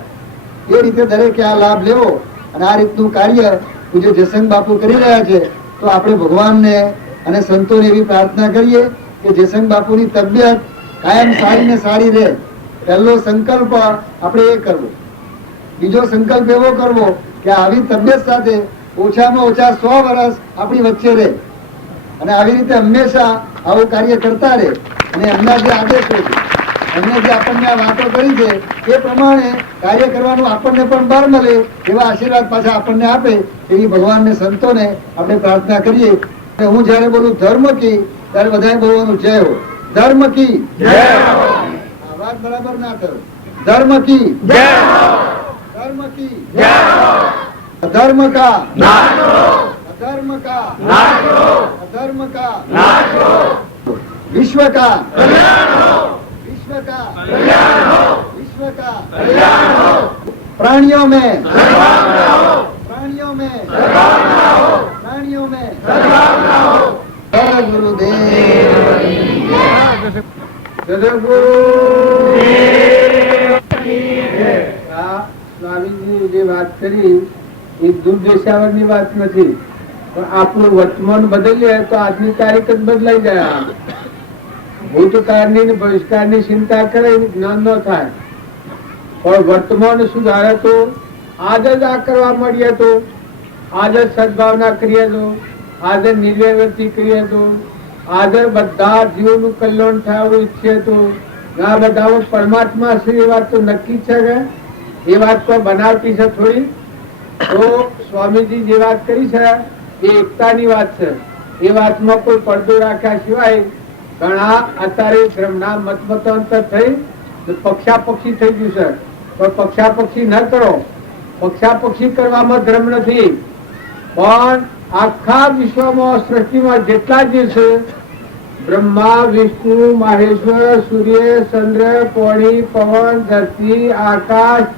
એ રીતે દરેકે આ લાભ લેવો. અને આ રીતનું કાર્ય પૂજ્ય જસંગ બાપુ કરી રહ્યા છે, તો આપણે ભગવાનને અને સંતોને એવી પ્રાર્થના કરીએ કે જયસંગ બાપુની તબિયત કાયમ સારી ને સારી રહે. પહેલો સંકલ્પ આપણે એ કરવો. બીજો સંકલ્પ એવો કરવો કે આવી તબિયત સાથે ઓછામાં ઓછા 100 વર્ષ આપણી વચ્ચે રહે અને આવી રીતે હંમેશા આવું કાર્ય કરતા રહે. અને એમના જે આદેશો છે, એમને જે આપણને આ વાતો કરી છે એ પ્રમાણે કાર્ય કરવાનું આપણને પણ બળ મળે એવા આશીર્વાદ પાછા આપણને આપે એવી ભગવાનને સંતોને આપણે પ્રાર્થના કરીએ. હું જયારે બોલું ધર્મ કી ત્યારે બધાએ બોલવાનું જય હો. ધર્મ કી અવાજ બરાબર ના થયો. ધર્મ કી ધર્મ કી અધર્મ કા અધર્મ કા અધર્મ કા विश्व का विश्व का विश्व का प्राणियों में प्राणियों में प्राणियों में સ્વામીજી જે વાત કરી એ દુર્દશાવરની વાત નથી, પણ આપણું વર્તમાન બદલીએ તો આજની તારીખ જ બદલાઈ જાય. ભૂતકાળની ભવિષ્યકાળની ચિંતા કરે જ્ઞાન ન થાય, પણ વર્તમાન સુધારે તો આજ જ આ કરવા મળીએ તો, આજ જ સદભાવના કરીએ તો, આજ જ નિર્વ્યવૃત્તિ કરીએ તો, આજ જ બધા જીવોનું કલ્યાણ થાય એવું ઈચ્છીએ તો આ બધા પરમાત્મા છે એ વાત તો નક્કી છે કે એ વાત તો બનાવતી છે થોડી. તો સ્વામીજી જે વાત કરી છે એ એકતાની વાત છે. એ વાતમાં કોઈ પડદો રાખ્યા સિવાય ઘણા અત્યારે ધર્મના મતમતાંતર થઈ પક્ષાપક્ષી થઈ ગયું છે. પણ પક્ષાપક્ષી ન કરો. પક્ષાપક્ષી કરવામાં ધર્મ નથી, પણ આખા વિશ્વમાં સૃષ્ટિમાં જેટલા જીવ છે બ્રહ્મા વિષ્ણુ મહેશ્વર સૂર્ય ચંદ્ર પાણી પવન ધરતી આકાશ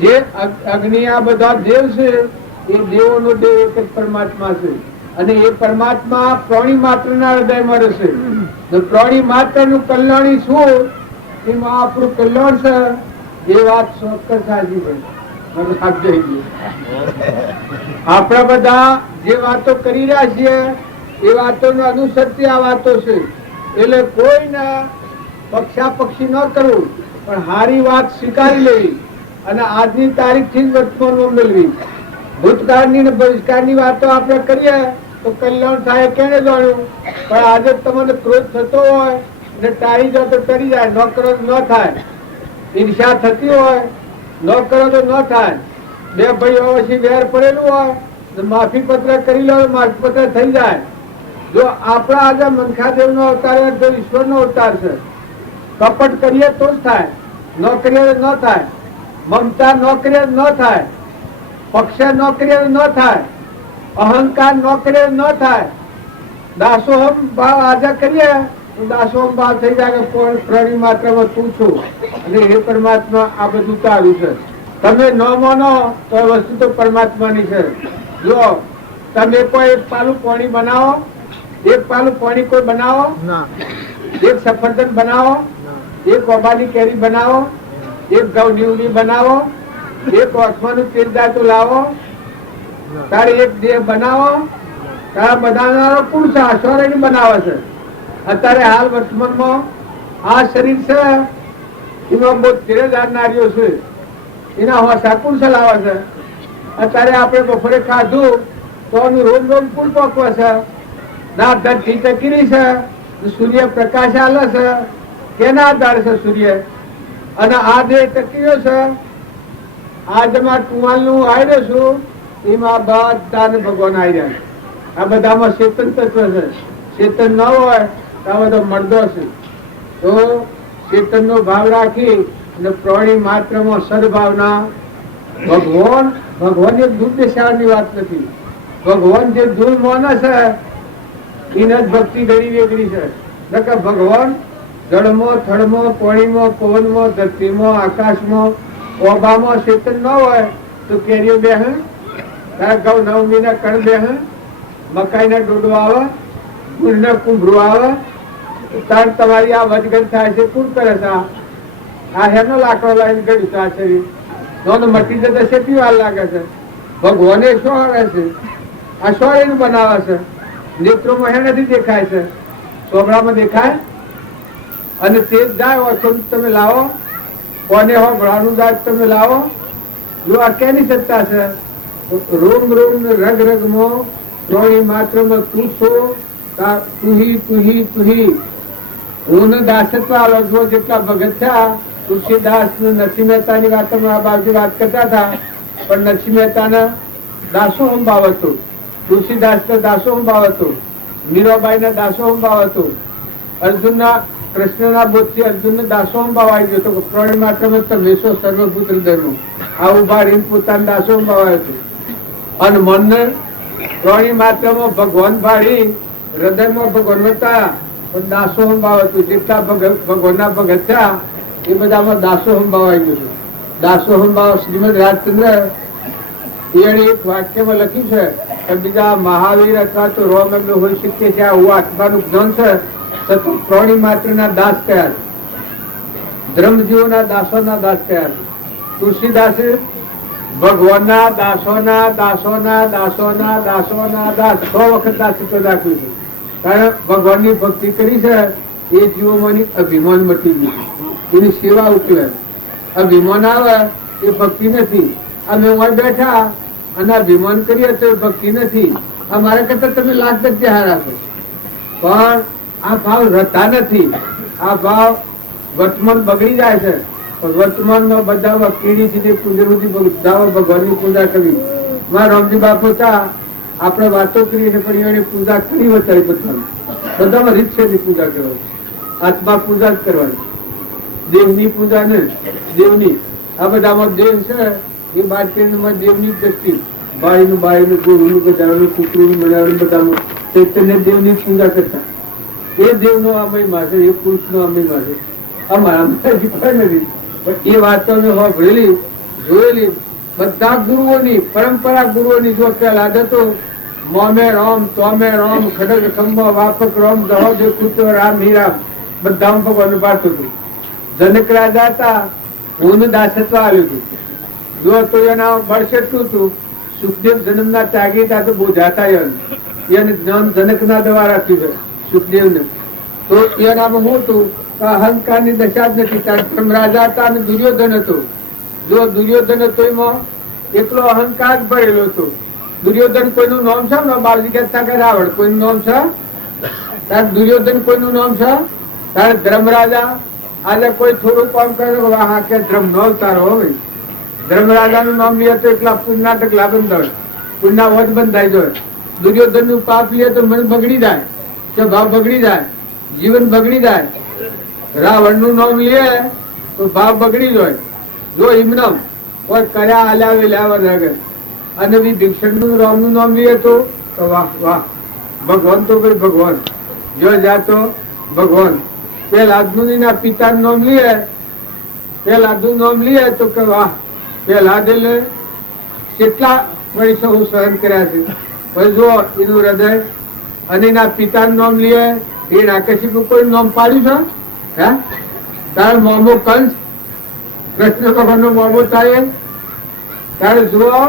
જે અગ્નિ આ બધા દેવ છે એ દેવોનો દેવ એક જ પરમાત્મા છે. અને એ પરમાત્મા પ્રાણી માત્ર ના હૃદયમાં રહેશે. પ્રાણી માત્ર નું કલ્યાણી શું એમાં આપણું કલ્યાણ છે એ વાત ચોક્કસ સાચી છે. આપણા બધા જે વાતો કરી રહ્યા છીએ એ વાતો નું અનુસરતી આ વાતો છે. એટલે કોઈને પક્ષાપક્ષી ન કરવું, પણ હારી વાત સ્વીકારી લેવી અને આજની તારીખ થી જ વર્તમાનમાં મેળવી. ભૂતકાળની ને ભવિષ્યકાળની વાતો આપણે કરીએ તો કલ્યાણ થાય કેને જાણ્યું. પણ આજે તમને ક્રોધ થતો હોય ને ટાળી જાઓ તો ટરી જાય, ન કરો તો ન થાય. ઈર્ષા થતી હોય ન કરો તો ન થાય. બે ભાઈઓ પછી વેર પડેલું હોય માફી પત્ર કરી લો, માફી પત્ર થઈ જાય. જો આપણા આજે મનખાદેવ નો અવતાર તો ઈશ્વર નો અવતાર છે. કપટ કરીએ તો જ થાય, ન કરીએ તો ન થાય. મમતા ન કરીએ તો ન થાય, પક્ષ ન કરીએ તો ન થાય, અહંકાર ન કરીએ ન થાય. દાસોહમ ભાવ આજે કરીએ તો દાસોહમ ભાવ થઈ જાય કે પ્રાણી માત્રમાં તું છું અને હે પરમાત્મા આ બધું તારું છે. તમે ન માનો તો વસ્તુ તો પરમાત્માની છે. જો તમે કોઈ એક પાલું પાણી બનાવો, એક પાલું પાણી કોઈ બનાવો, એક સફરજન બનાવો, એક ઓબાની કેરી બનાવો, એક ઘઉંની ઉડી બનાવો, એક ઓસમાનું તેલ દાતું લાવો, તારે એક દેહ બનાવો. તારા બનાવનારો કોણ છે? આશ્વર્ય બનાવે છે. અત્યારે હાલ વર્તમાનમાં આ શરીર છે એમાં બહુ 13,000 નારીઓ છે. એના હોસા કોણ ચલાવે છે? અત્યારે આપણે બપોરે ખાધું તો રોમ રોમ કોણ પકવે છે? ના ધરતી ટકી છે, સૂર્ય પ્રકાશ આલે છે, કેના આધાર છે સૂર્ય? અને આ દેહ ટકીયો છે. આ જેમાં ટુવાલ નું આવી છું એમાં બધા ભગવાન આવી રહ્યા. આ બધામાં ચેતન તત્વ છે. ચેતન ન હોય તો આ બધો મળદો છે. તો ચેતન નો ભાવ રાખી અને પ્રાણી માત્રમાં સદભાવના. ભગવાન ભગવાન એક દુર્દશાની વાત નથી. ભગવાન જે દૂર માને છે એને જ ભક્તિ ઘણી વેગળી છે. ભગવાન જળમાં થળમાં પાણીમાં પવનમાં ધરતીમાં આકાશમાં ઓભામાં ચેતન ન હોય તો કેરીઓ બેહે, ઘઉં નવમીના કણ બેહે, મકાઈ ના ડોડો આવે, ગુડ ના કુંભરું આવે. તાર તમારી આ વધઘટ થાય છે કોણ કરે છે? આ હેનો લાકડો લાવીને ગયું છે. આ શરીર નોનો મટી જતા કેટલી વાર લાગે છે? ભગવાને શું આવે છે? આ સોળીનું બનાવે છે. નેત્રોમાં હે નથી દેખાય છે. ચોપડામાં દેખાય અને તે જ જાય હોય તમે લાવો, કોને હો ભણાનું જાય તમે લાવો. જો આ કેની સત્તા છે? રોમ રોમ રગ રગમાં ત્રણેય માત્રમાં તું છો, તુહી તુહી તુહી. હું દાસત્વ આલો જો જેટલા ભગત થયા. તુલસીદાસ નરસિંહ મહેતાની વાતોમાં આ બાજુ વાત કરતા હતા, પણ નરસિંહ મહેતાના દાસો ભાવ હતો, તુલસીદાસ ના દાસો ભાવ હતો, મીરાબાઈ ના દાસો ભાવ હતો, અર્જુનના કૃષ્ણના બોધથી અર્જુન ને દાસો ભાવ આવી ગયો હતો. ત્રણેય માત્રમાં તમે સર્વપુત્ર ધર્મ આ ઉભા રહીને પોતાના દાસો ભાવ આવ્યો હતો. અને મનને ત્રણેય માત્રમાં ભગવાન ભાળી હૃદયમાં ભગવાન હતા, પણ દાસો ભાવ હતું. જેટલા ભગવાનના ભગત થયા એ બધામાં દાસો ભાવ આવી ગયો છે. દાસો ભાવ શ્રીમદ રાજચંદ્ર એને એક વાક્યમાં લખ્યું છે કે બીજા મહાવીર અથવા તો રોમ એમને હોઈ શકે છે. આવું આત્માનું જ્ઞાન છે સતત ત્રણેય માત્રના દાસ કયા છે, ધર્મજીવોના દાસોના દાસ કયા છે. તુલસીદાસે ભગવાનના દાસોના દાસોના દાસોના દાસોના દાસ 6 વખત દાસત્વ દાખ્યું છે. કારણ ભગવાનની ભક્તિ કરી છે એ જીવોમાંની અભિમાન મટી ગયું, એની સેવા ઉકેલે. અભિમાન આવે એ ભક્તિ નથી. અમે અહીં બેઠા અને અભિમાન કરીએ તો એ ભક્તિ નથી. અમારા કરતા તમે લાખ ટકે હારા છો, પણ આ ભાવ રહેતા નથી. આ ભાવ વર્તમાન બગડી જાય છે. વર્તમાનમાં બધા કીડી ભગવાનની પૂજા કરવી. મારા રામજી બાપુ હતા, આપણે વાતો કરીએ પણ એને પૂજા કરી બતાવી બધામાં રીત છે પૂજા કરવાની. આત્મા પૂજા જ કરવાની, દેવની પૂજા ને દેવની. આ બધામાં દેવ છે એ બાળકીમાં દેવની દ્રષ્ટિ, ભાઈનું બાઈનું ગુરુનું બધાનું કુકરુનું બનાવવાનું બધામાં ચૈતન્ય દેવની પૂજા કરતા. એ દેવનો આ મહિમા છે, એ પુરુષનો આ મહિમા છે. અમારા નથી, પણ એ વાતો ભણેલી જોયેલી બધા ગુરુઓની પરંપરા. ગુરુઓની જો પેલા હતો મોમે રામ તોમે રામ ખડગ ખંભો વાપક રામ દહો દે કુતો રામ હીરામ બધા ભગવાન પાઠ હતું. જનક રાજા હતા, હું દાસત્વ આવ્યું હતું. જો તો એના બળ કેટલું હતું. સુખદેવ જન્મના ત્યાગી હતા તો બોધાતા એને જ્ઞાન જનક ના દ્વારા થયું છે સુખદેવ ને. તો એનામાં શું હતું? અહંકાર ની દશા જ નથી. રાજા હતા અને દુર્યોધન હતો. જો દુર્યોધન હતો એમાં એકલો અહંકાર ભરેલો હતો. દુર્યોધન કોઈનું નામ છે ને બાળજી કહેતા કે રાવણ કોઈનું નામ છે? તાર દુર્યોધન કોઈનું નામ છે? તારે ધર્મરાજા આજે કોઈ થોડું કામ કરે હા કે ધર્મ નો અવતાર હોય. ધર્મરાજા નું નામ લે તો એકલા પુણ્યાટક લાભન દળ પુણ્ય વધ બંધાઈ જાય. દુર્યોધન નું પાપ લે તો મન બગડી જાય, કે ભાવ બગડી જાય, જીવન બગડી જાય. રાવણ નું નામ લે તો ભાવ બગડી જાય. જો હિમનમ કોઈ કર્યા આલ્યા વેલ્યા વગર. અને વિભીષણ નું રામ નું નામ લે તો વાહ વાહ ભગવાન તો ભાઈ ભગવાન જો જાતો ભગવાન. પેલા ના પિતા નું નામ લે, પેલા નામ લે તો કે વાહ પેલા દે કેટલા વર્ષો હું સહન કર્યા છે. પછી જો એનું હૃદય અને એના પિતા નું નામ લે એ રાકેશી કોઈ નામ પાડ્યું છે? હે તારે મોમો કંસ કૃષ્ણ ભગવાન નો મોમો થાય તારે જુઓ.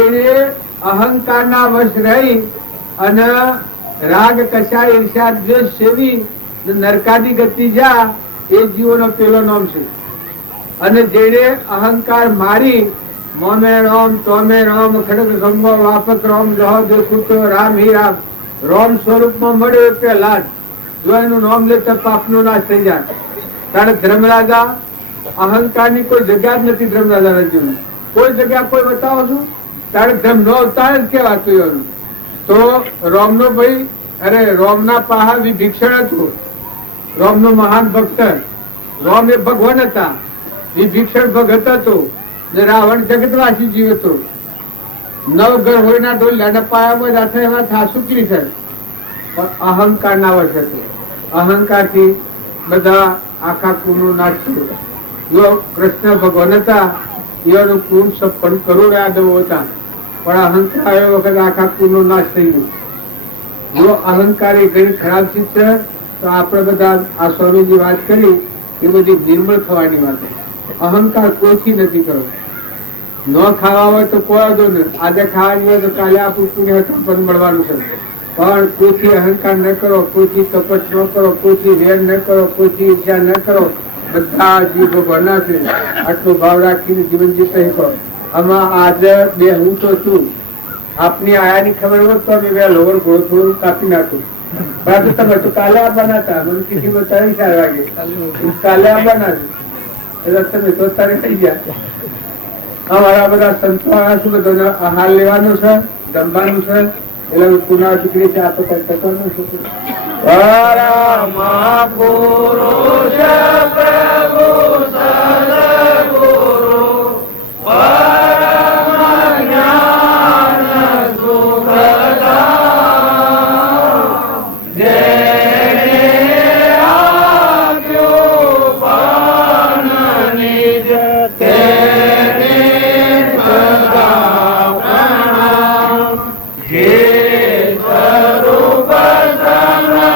એને અહંકાર ના વશ રહી અને રાગ કશા ઈર્ષા દ્વેષ સેવી નરકાદી ગતિ જા એ જીવોનો પેલો નામ છે. અને જેને અહંકાર મારી મોમે રામ તોમે રામ ખડગ ખંભો વાપક રામ જહો દેખુતો રામ હી રામ રામ સ્વરૂપમાં મળે પેલા જ જો એનું નામ લેતા પાપ નો નાશ થઈ જાય. તારે ધર્મરાજા અહંકાર ની કોઈ જગ્યા જ નથી. ધર્મરાજા જીવન કોઈ જગ્યા કોઈ બતાવો છું તારે ધર્મ નો અવતાર જ કેવાતું એનું. તો રામ નો ભાઈ અરે રામ ના પાહા વિભીષણ હતું. રામ નો મહાન ભક્ત. રામ એ ભગવાન હતા, વિભીષણ ભગત હતો ને રાવણ જગતવાસી જીવ હતો. નવગ્રહ હોય ના ઢોલ પાયામાં જાતે એમાં થાસુકલી છે. પણ અહંકાર ના વશ હતું. અહંકાર થી બધા આખા કુળ નો નાશ થયો. જો કૃષ્ણ ભગવાન હતા એનું કુળ 56 કરોડ યાદવો હતા, પણ અહંકાર એ વખત આખા કુળ નો નાશ થઈ ગયો. જો અહંકાર એ ઘણી ખરાબ ચીજ છે તો આપણે બધા આ સ્વામીજી વાત કરી એ બધી નિર્મળ થવાની વાત. અહંકાર કોઈથી નથી કરવો. ન ખાવા હોય તો કોઈ વાંધો નહીં, આજે ખાવાની હોય તો કાલે આપણું પુણ્ય પણ મળવાનું છે. પણ કોઈથી અહંકાર ન કરો, કોઈથી કપટ ન કરો, કોઈથી વેર ન કરો, કોઈથી ઈચ્છા ન કરો. બધા જીવ ભગવાનના છે. આટલો ભાવ રાખીને જીવન જીવતા શીખો. આમાં આજે બે હું તો છું. આપની આયાની ખબર હોત તો અમે બે લોવર ઘોડો થોડું કાપી નાખું. પરંતુ તમે તો કાલે આવવાના હતા. મને ચીઠી બતાવી 4 વાગે કાલે આવવાના છે. એટલે તમે તો તારે થઈ ગયા. અમારા બધા સંતો આવ્યા છે. બધો આહાર લેવાનો છે, જમવાનું છે. એટલે પુનઃ દીકરી છે. આ તો કઈ કરવાનું છે. પરમ પુરુષ પ્રભુ સદગુરુ પરમ જ્ઞાન સુખદામ જેને આપ્યું પણ નિજ તેને સદા પ્રણામ. જે સ્વરૂપ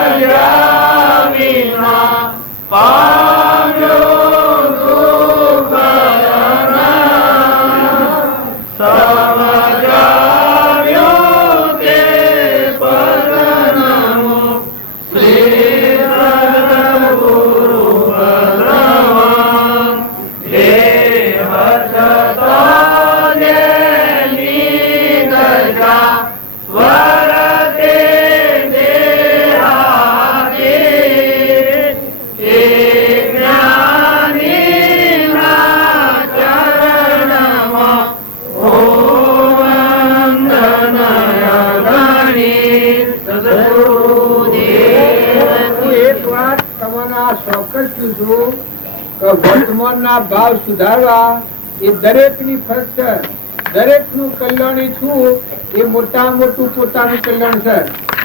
સમજ્યા વિના પામ્યો સુખ સમજાવ્યો તે પરમો શ્રી સદગુરુ ભગવાન. હે હસતા જેની દશા વરતે દેહાદે એ જ્ઞાનીના ચરણમાં વંદનય ગણી સદગુરુદેવ. એક વાત તમને ચોક્કસ કીધું કે વર્તમાનના ભાવ સુધારવા એ દરેકની ફરજ છે. દરેકનું કલ્યાણ ઈચ્છવું એ મોટામાં મોટું પોતાનું કલ્યાણ છે.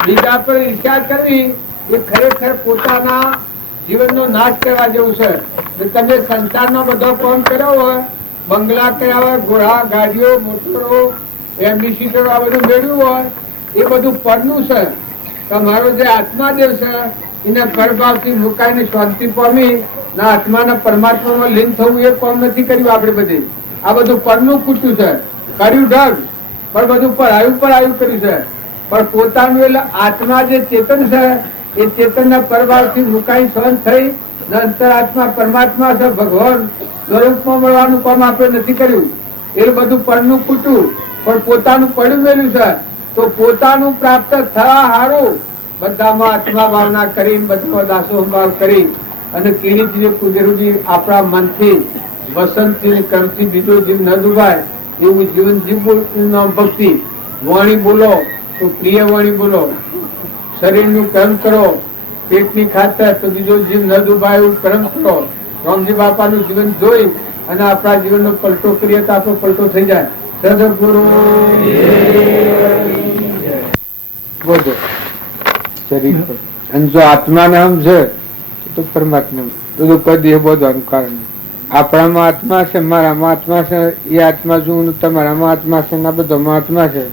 બીજા પર ઈચ્છા કરવી એ ખરેખર પોતાના જીવનનો નાશ કરવા જેવું છે. તમે સંસારનો બધો કામ કર્યો હોય, બંગલા કર્યા હોય, ઘોડા ગાડીઓ મોટરો એમ્બેસીડરો આ બધું મેળવ્યું હોય, એ બધું પરનું છે. તમારો જે આત્માદેવ છે એને પરભાવથી મુકાઈને શાંતિ પામી ના આત્માના પરમાત્મામાં લીન થવું એ કામ નથી કર્યું. આપણે બધી આ બધું પરનું કૂટ્યું છે, કર્યું ઢગ, પણ બધું પરાયું કર્યું છે. પણ પોતાનું એટલે આત્મા જે ચેતન છે એ ચેતનના પરભાવથી મુકાઈ શાંત થઈ અંતરાત્મા પરમાત્મા છે ભગવાન સ્વરૂપમાં મળવાનું કામ આપણે નથી કર્યું. એ બધું પરનું કૂટ્યું પણ પોતાનું પડ્યું મેળ્યું છે. તો પોતાનું પ્રાપ્ત થવા હારું બધામાં આત્મા ભાવના કરી, બધામાં દાસોભાવ કરી અને કીડીજી કુદરતી આપણા મનથી વસંતથી કર્મથી બીજો જીવ ન ડૂબાય એવું જીવન જીવવું. ભક્તિ વાણી બોલો તો પ્રિય વાણી બોલો, શરીરનું કર્મ કરો, પેટની ખાતર તો બીજો જીવ ન ડૂબાય એવું કર્મ કરો. રામજી બાપાનું જીવન જોઈ અને આપણા જીવનનો પલટો કરીએ તો આપણો પલટો થઈ જાય. સદગુરુ બોલો શરીર પર અને જો આત્મા નામ છે તો પરમાત્મા બધું કદી બોધવાનું કારણ. આપણામાં આત્મા છે, મારામાં આત્મા છે, એ આત્મા શું તમારામાં આત્મા છે, આ બધામાં આત્મા છે.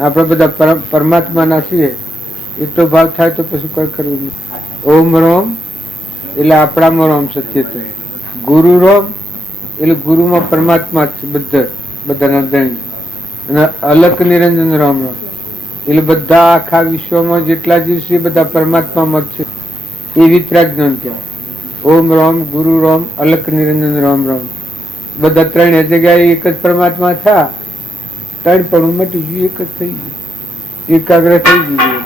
આપણે બધા પરમાત્માના છીએ. એટલો ભાવ થાય તો પછી કઈ કરવું નહીં. ઓમ રોમ એટલે આપણામાં રોમ સત્ય તો ગુરુ રોમ એટલે ગુરુમાં પરમાત્મા જ છે બધાના ધણી. અને અલક નિરંજન રામ રામ એટલે બધા આખા વિશ્વમાં જેટલા જીવ છે બધા પરમાત્મામાં જ છે. એ વિતરાગ જ્ઞાન કહેવાય. ઓમ રામ, ગુરુ રામ, અલક નિરંજન રામ રામ બધા ત્રણે જગ્યાએ એક જ પરમાત્મા થયા. ત્રણ પણ મટી ગયું, એક જ થઈ ગયું, એકાગ્ર થઈ ગયું.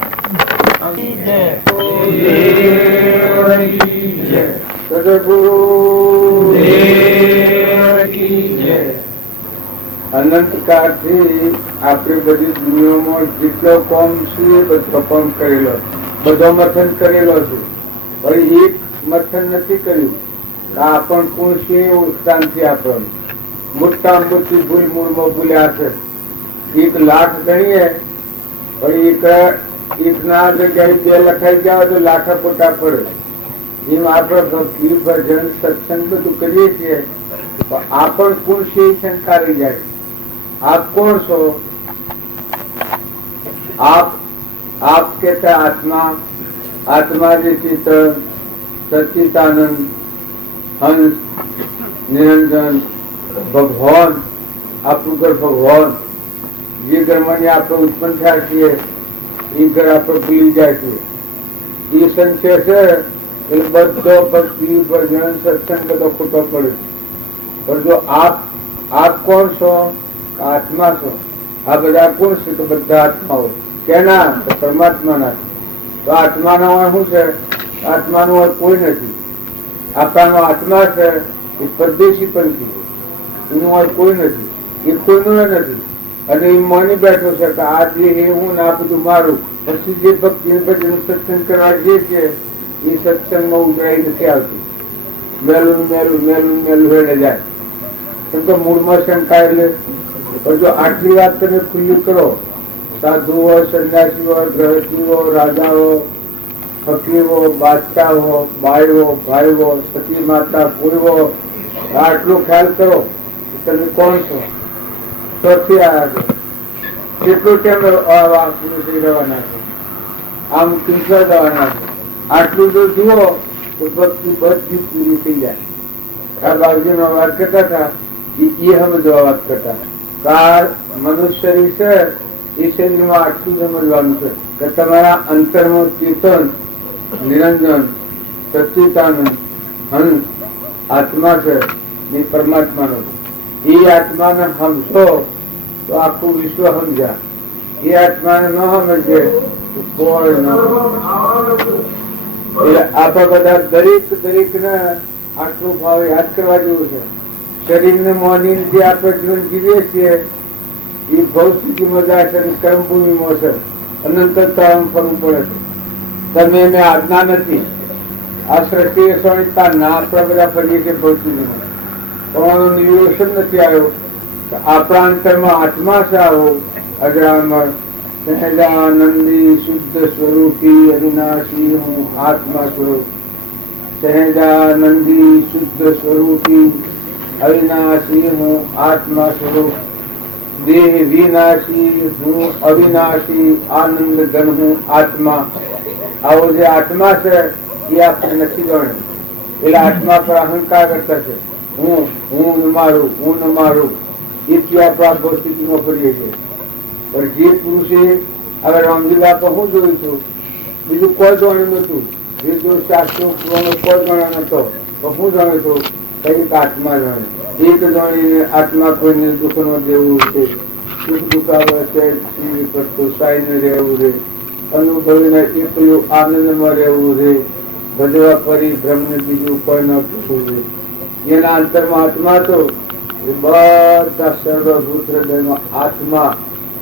અનંતકાળથી આપણે બધી દુનિયામાં જેટલો કોમ છે બધો કોમ કરેલો, બધો મથન કરેલો છે. પણ એક મથન નથી કર્યું કે આપણ કોણ છે ઓળખાણથી આપણને મોટા મોટી ભૂલ મૂળમાં ભૂલ્યા છે. 1 લાખ ગણીએ પણ એક ના જગ્યાએ 2 લખાઈ ગયા તો લાખા પોતા પડે. એમ આપણે ભક્તિ ભજન સત્સંગ બધું કરીએ છીએ આપણ કોણ છે શંકા રહી જાય. आप कौन सो? आप कहते आत्मा, आत्मा जे चेतन सच्चिदानंद हंस निरंजन भगवान આપણું ઘર ભગવાન જે ઘરમાં આપણે ઉત્પન્ન થયા છીએ એ ઘર આપણે ભૂલી જાય છે. એ સંશય છે એ બધો ભક્તિ ભજન સત્સંગ બધો ખોટો પડે છે. પણ જો આપ કોણ છો? આત્મા છો. આ બધા કોણ છે? તો બધા આત્માઓ. કેના? તો પરમાત્માના. તો આત્માનો શું છે? આત્માનું કોઈ નથી. આપણાનો આત્મા છે એ પરદેશી પંથી, એનું અર્થ કોઈ નથી. એ કોઈનું નથી. અને એ માની બેઠો છે કે આ જે હું ને આ બધું મારું. પછી જે ભક્તિ ભજન સત્સંગ કરવા જે છે એ સત્સંગમાં ઉઘરાઈ નથી આવતી. મેલું મેલું મેલું મેલું હેડે જાય. કેમ કે મૂળમાં શંકા એટલે. પણ જો આટલી વાત તમે ખુલ્લી કરો, સાધુઓ, સંન્યાસીઓ, ગ્રહસ્થીઓ, રાજાઓ, ફકીરો, બાદશાહો, બાઈઓ, ભાઈઓ, સતી માતા, પૂર્વો, આટલો ખ્યાલ કરો તમે કોણ છો? ચોથી આવ્યા છો. કેટલું ટાઈમ પૂરું થઈ રહેવાના છે? આમ કિંમત જવાના છે. આટલું જો જુઓ તો ભક્તિ બધી પૂરી થઈ જાય. આ બાજુનો વાત કરતા હતા એ સમજવા વાત કરતા. કાર મનુષ્ય શરીર છે એ શરીરમાં આટલું સમજવાનું છે કે તમારા અંતરમાં ચેતન, નિરંજન, સચ્ચિદાનંદ, હંસ આત્મા છે એ પરમાત્માનો. એ આત્માને સમજો તો આખું વિશ્વ સમજ્યા. એ આત્માને ન સમજે તો કોઈ ન. એટલે આપણા બધા દરેક ને આટલું ભાવ યાદ કરવા જેવું છે. શરીરને માનીને જે આપણે જીવન જીવીએ છીએ એ ભૌતિકમાં જાય છે, કર્મભૂમિમાં છે, અનંત તારણ ફરવું પડે છે. તમે એને આજ્ઞા નથી. આ સૃષ્ટિ સ્વનિતા ના આપણા બધા ફરીએ છીએ ભૌતિકમાં. પણ નિવેશન નથી આવ્યો. આપણા અંતરમાં આત્મા છે આવો અજરામર સહેજાનંદી શુદ્ધ સ્વરૂપી અવિનાશી હું આત્મા સ્વરૂપ. સહેજાનંદી શુદ્ધ સ્વરૂપી અવિનાશી હું આત્મા સ્વરૂપ. દેહ વિનાશી હું અવિનાશી આનંદ ઘન હું આત્મા. આવો જે આત્મા છે એ આપણે નથી જાણ્યું. એટલે આત્મા પર અહંકાર કરતા છે. હું ન મારું, હું ન મારું. એથી આપણા પરિસ્થિતિમાં ફરીએ છીએ. પણ જે પુરુષે હવે રામજી બાપા હું જોયું છું, બીજું કોઈ જાણ્યું નતું. વેદો શાસ્ત્રો પુરાણો કોઈ જાણ્યો નતો. તો હું જાણ્યું છું કઈક આત્મા જાણે. એક જાણીને આત્મા કોઈને દુઃખ નો દેવું છે, સુખ દુખાવે છે, સાઈને રહેવું છે, અનુભવીને એકલું આનંદમાં રહેવું છે, ભજવા કરી બ્રહ્મને બીજું કોઈ ન પૂછવું છે. એના અંતરમાં આત્મા તો એ બધા સર્વભૂત હૃદયમાં આત્મા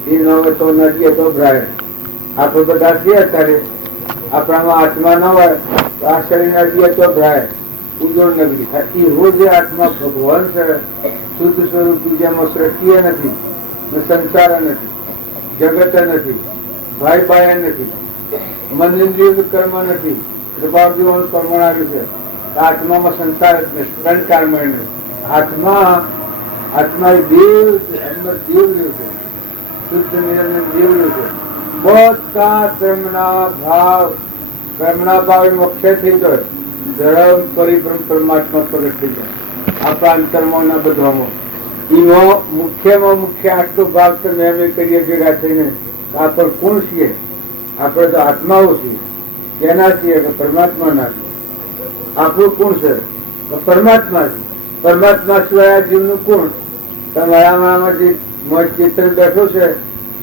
એ ન હોય તો નદીએ તો ભરાય. આપણે બધા છીએ અત્યારે આપણામાં આત્મા ન હોય તો આ શરીર નદીએ તો ભરાય. ઉજોડ નગરી એ રોજ આત્મા ભગવાન છે શુદ્ધ સ્વરૂપ. જેમાં સૃષ્ટિ નથી, સંસાર નથી, જગત નથી, ભાઈ ભાઈ નથી, મન ઇન્દ્રિય કર્મ નથી, કૃપાજીવન કર્મ આવ્યું છે. આત્મામાં સંસાર જ નથી, ત્રણ કર્મ નથી. આત્મા એ દેવ છે, અંદર દેવ રહ્યું છે, શુદ્ધ નિરંજન દેવ રહ્યું છે. બધા કર્મના ભાવ મોક્ષ થઈ ગયો. ધર્મ પરિભ્રમ પરમાત્મા પ્રગટ થઈ જાય આપણા અંતરમાં ના બધામાં. એનો મુખ્યમાં મુખ્ય આટલો ભાગ તમે અમે કરીએ ભેગા થઈને. આપણે કોણ છીએ? આપણે તો આત્માઓ છીએ. કેના છીએ? કે પરમાત્માના છીએ. આપણું કોણ છે? તો પરમાત્મા છે. પરમાત્મા સિવાય આ જીવનું કોણ? તમારામાં જે ચેતન બેઠો છે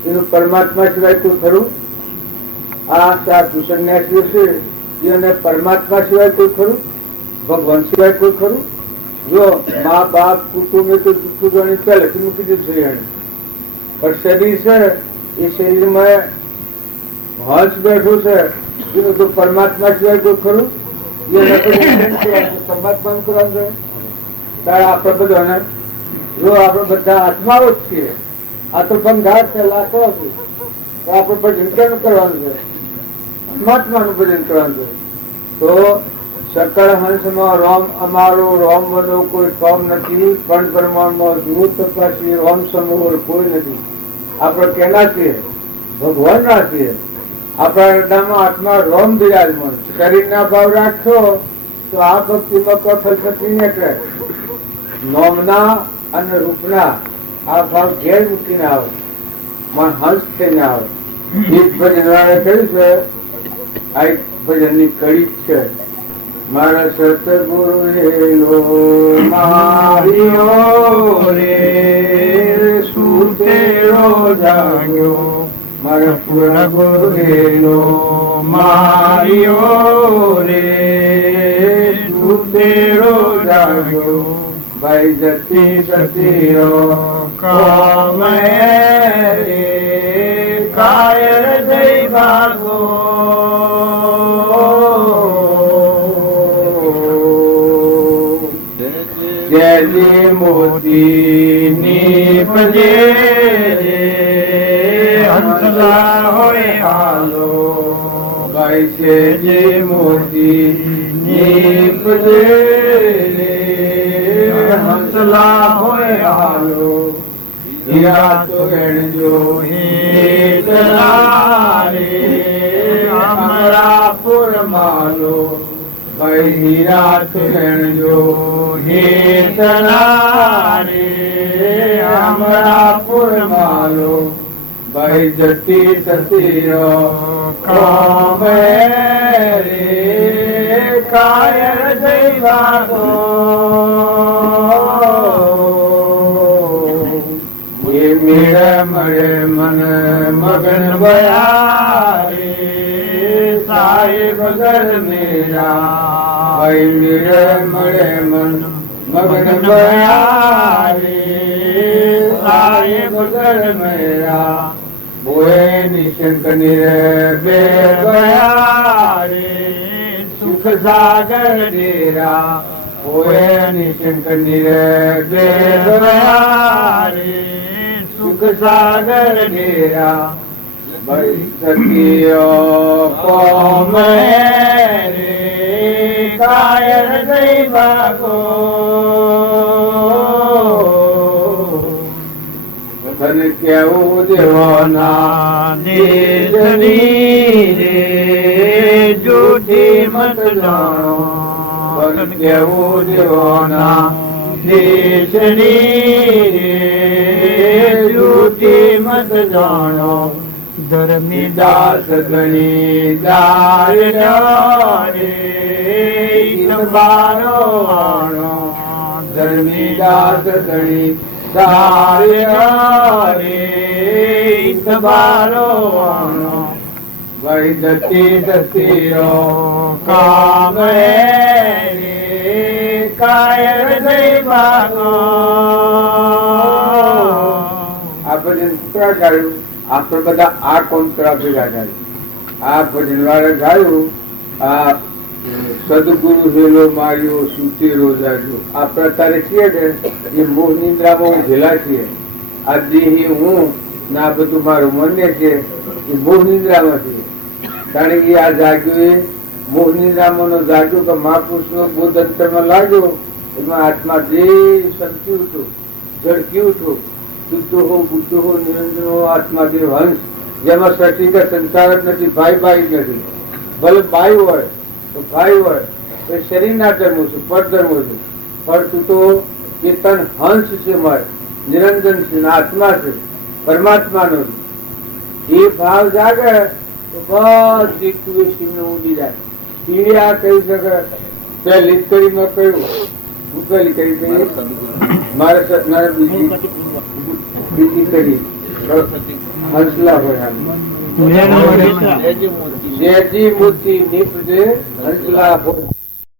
એનું પરમાત્મા સિવાય કોઈ ખરું? આ સાધુ સંન્યાસીઓ છે એને પરમાત્મા સિવાય કોઈ ખરું? ભગવાન સિવાય કોઈ ખરું? જો મા બાપ કુટુંબ તો દુઃખ ગણી પહેલેથી મૂકી દીધું છે એને. પણ શરીર છે એ શરીરમાં હંસ બેઠું છે એનું તો પરમાત્મા સિવાય કોઈ ખરું? પરમાત્મા કરવાનું છે. ત્યારે આપણે બધાને જો આપણે બધા આત્માઓ જ છીએ. આ તો બંધાર છે, લાકડો છે. આપણે ભજન કેનું કરવાનું છે? પરમાત્માનું ભજન કરવાનું છે. તો સકળ હંસમાં રોમ અમારો રોમ વનો કોઈ કોમ નથી, પણ બ્રહ્માંડમાં જુઓ તપાસી રોમ સમૂહ કોઈ નથી. આપણે કેના છીએ? ભગવાન ના છીએ. આપણા હૃદયમાં આત્મા રોમ બિરાજમાન. શરીરના ભાવ રાખ્યો તો આ ભક્તિમાં કોઈ ફલસફી નીકળે. નોમના અને રૂપના આ ભાવ ઘેર મૂકીને આવે, હંસ થઈને આવે. એક ભજન વાળા કહ્યું છે, આ એક ભજનની કડી જ છે. મારા સતગુરુ હેલો માર્યો રે, સુતેલો જાગ્યો. મારા પૂર્ણ ગુરુ હેલો માર્યો રે, સુતેલો જાગ્યો. ભાઈ જતી જતીરો કમે રે, કાયર જઈ ભાગો. જયજી મોતી નીપજે રે, હંસલા હોય હાલો. ભાઈ છે મોતી નીપજે રે, હંસલા હોય હાલો. હીરા તો એણજો હેતલા રે, અમરાપુર માલો. ભાઈ હીરા તો એણજો હેતલા રે, અમરાપુર માલો. ભાઈ જતી સતીરો કમે રે, કાયર જઈ ભાગો. મેળે મળે મન મગન બયા રે, સાહેબ ઘર મેરા. ભાઈ મેળે મળે મન મગન બયા રે, સાહેબ ઘર મેરા. બોએ નિશંક નિરે બે ગયા રે, સુખ સાગર ડેરા. બોએ નિશંક નિરે બે ગયા રે, સુખ સાગર ડેરા. ભાઈ સખીઓ કોમે રે, કાયર જઈ ભાગો. તને કેવું દેવાના દેશની રે, જૂઠી મત જાણો. તને કેવું દેવાના દેશની રે, જૂઠી મત જાણો. ધર્મી દાસ ગણી દાર રે, બારો આણો. ધર્મી દાસ ગણી દાર રે, બારો આણો. ભાઈ દતી દતીરો કામ રે, કાયર જઈ ભાગો. આ ભજન કુકડા ગાયું. આપણે બધા આ કોંતરા ભેગા ગાયું. આ ભજન વાળા ગાયું. આ સદગુરુ હેલો માર્યો, સુતેલો જાગ્યો. આપણે અત્યારે છીએ ને એ મોહ નિંદ્રામાં ઊંઘેલા છીએ. આ દેહી હું ને આ બધું મારું મને છે એ મોહ નિંદ્રામાં છે. કારણ કે આ જાગ્યો એ મોહ નિંદ્રામાં નો જાગ્યો કે મહાપુરુષ નો બોધ અંતરમાં લાગ્યો. એમાં આત્મા જે શક્તિ ઉઠો, ઝડકી ઉઠો, શુદ્ધ હો, બુદ્ધ હો, નિરંજન હો, આત્માદેવ હંસ. જેમાં સટી કે સંસાર જ નથી, ભાઈ ભાઈ નથી. ભલે ભાઈ હોય તો ભાઈ હોય તો શરીરના ધર્મો છે, પરધર્મો છે. પણ તું તો ચેતન હંસ છે, મારે નિરંજન છે, આત્મા છે, પરમાત્માનો છે. એ ભાવ જાગે તો બધી કુવેશી ઊંડી જાય. પીડી આ કહી શકે પહેલી કડીમાં કહ્યું ભૂકેલી કરી કહી મારે બીજી કરી હંસલા હોય. જયજી મૂર્તિ નિપજે હંસલા હોય.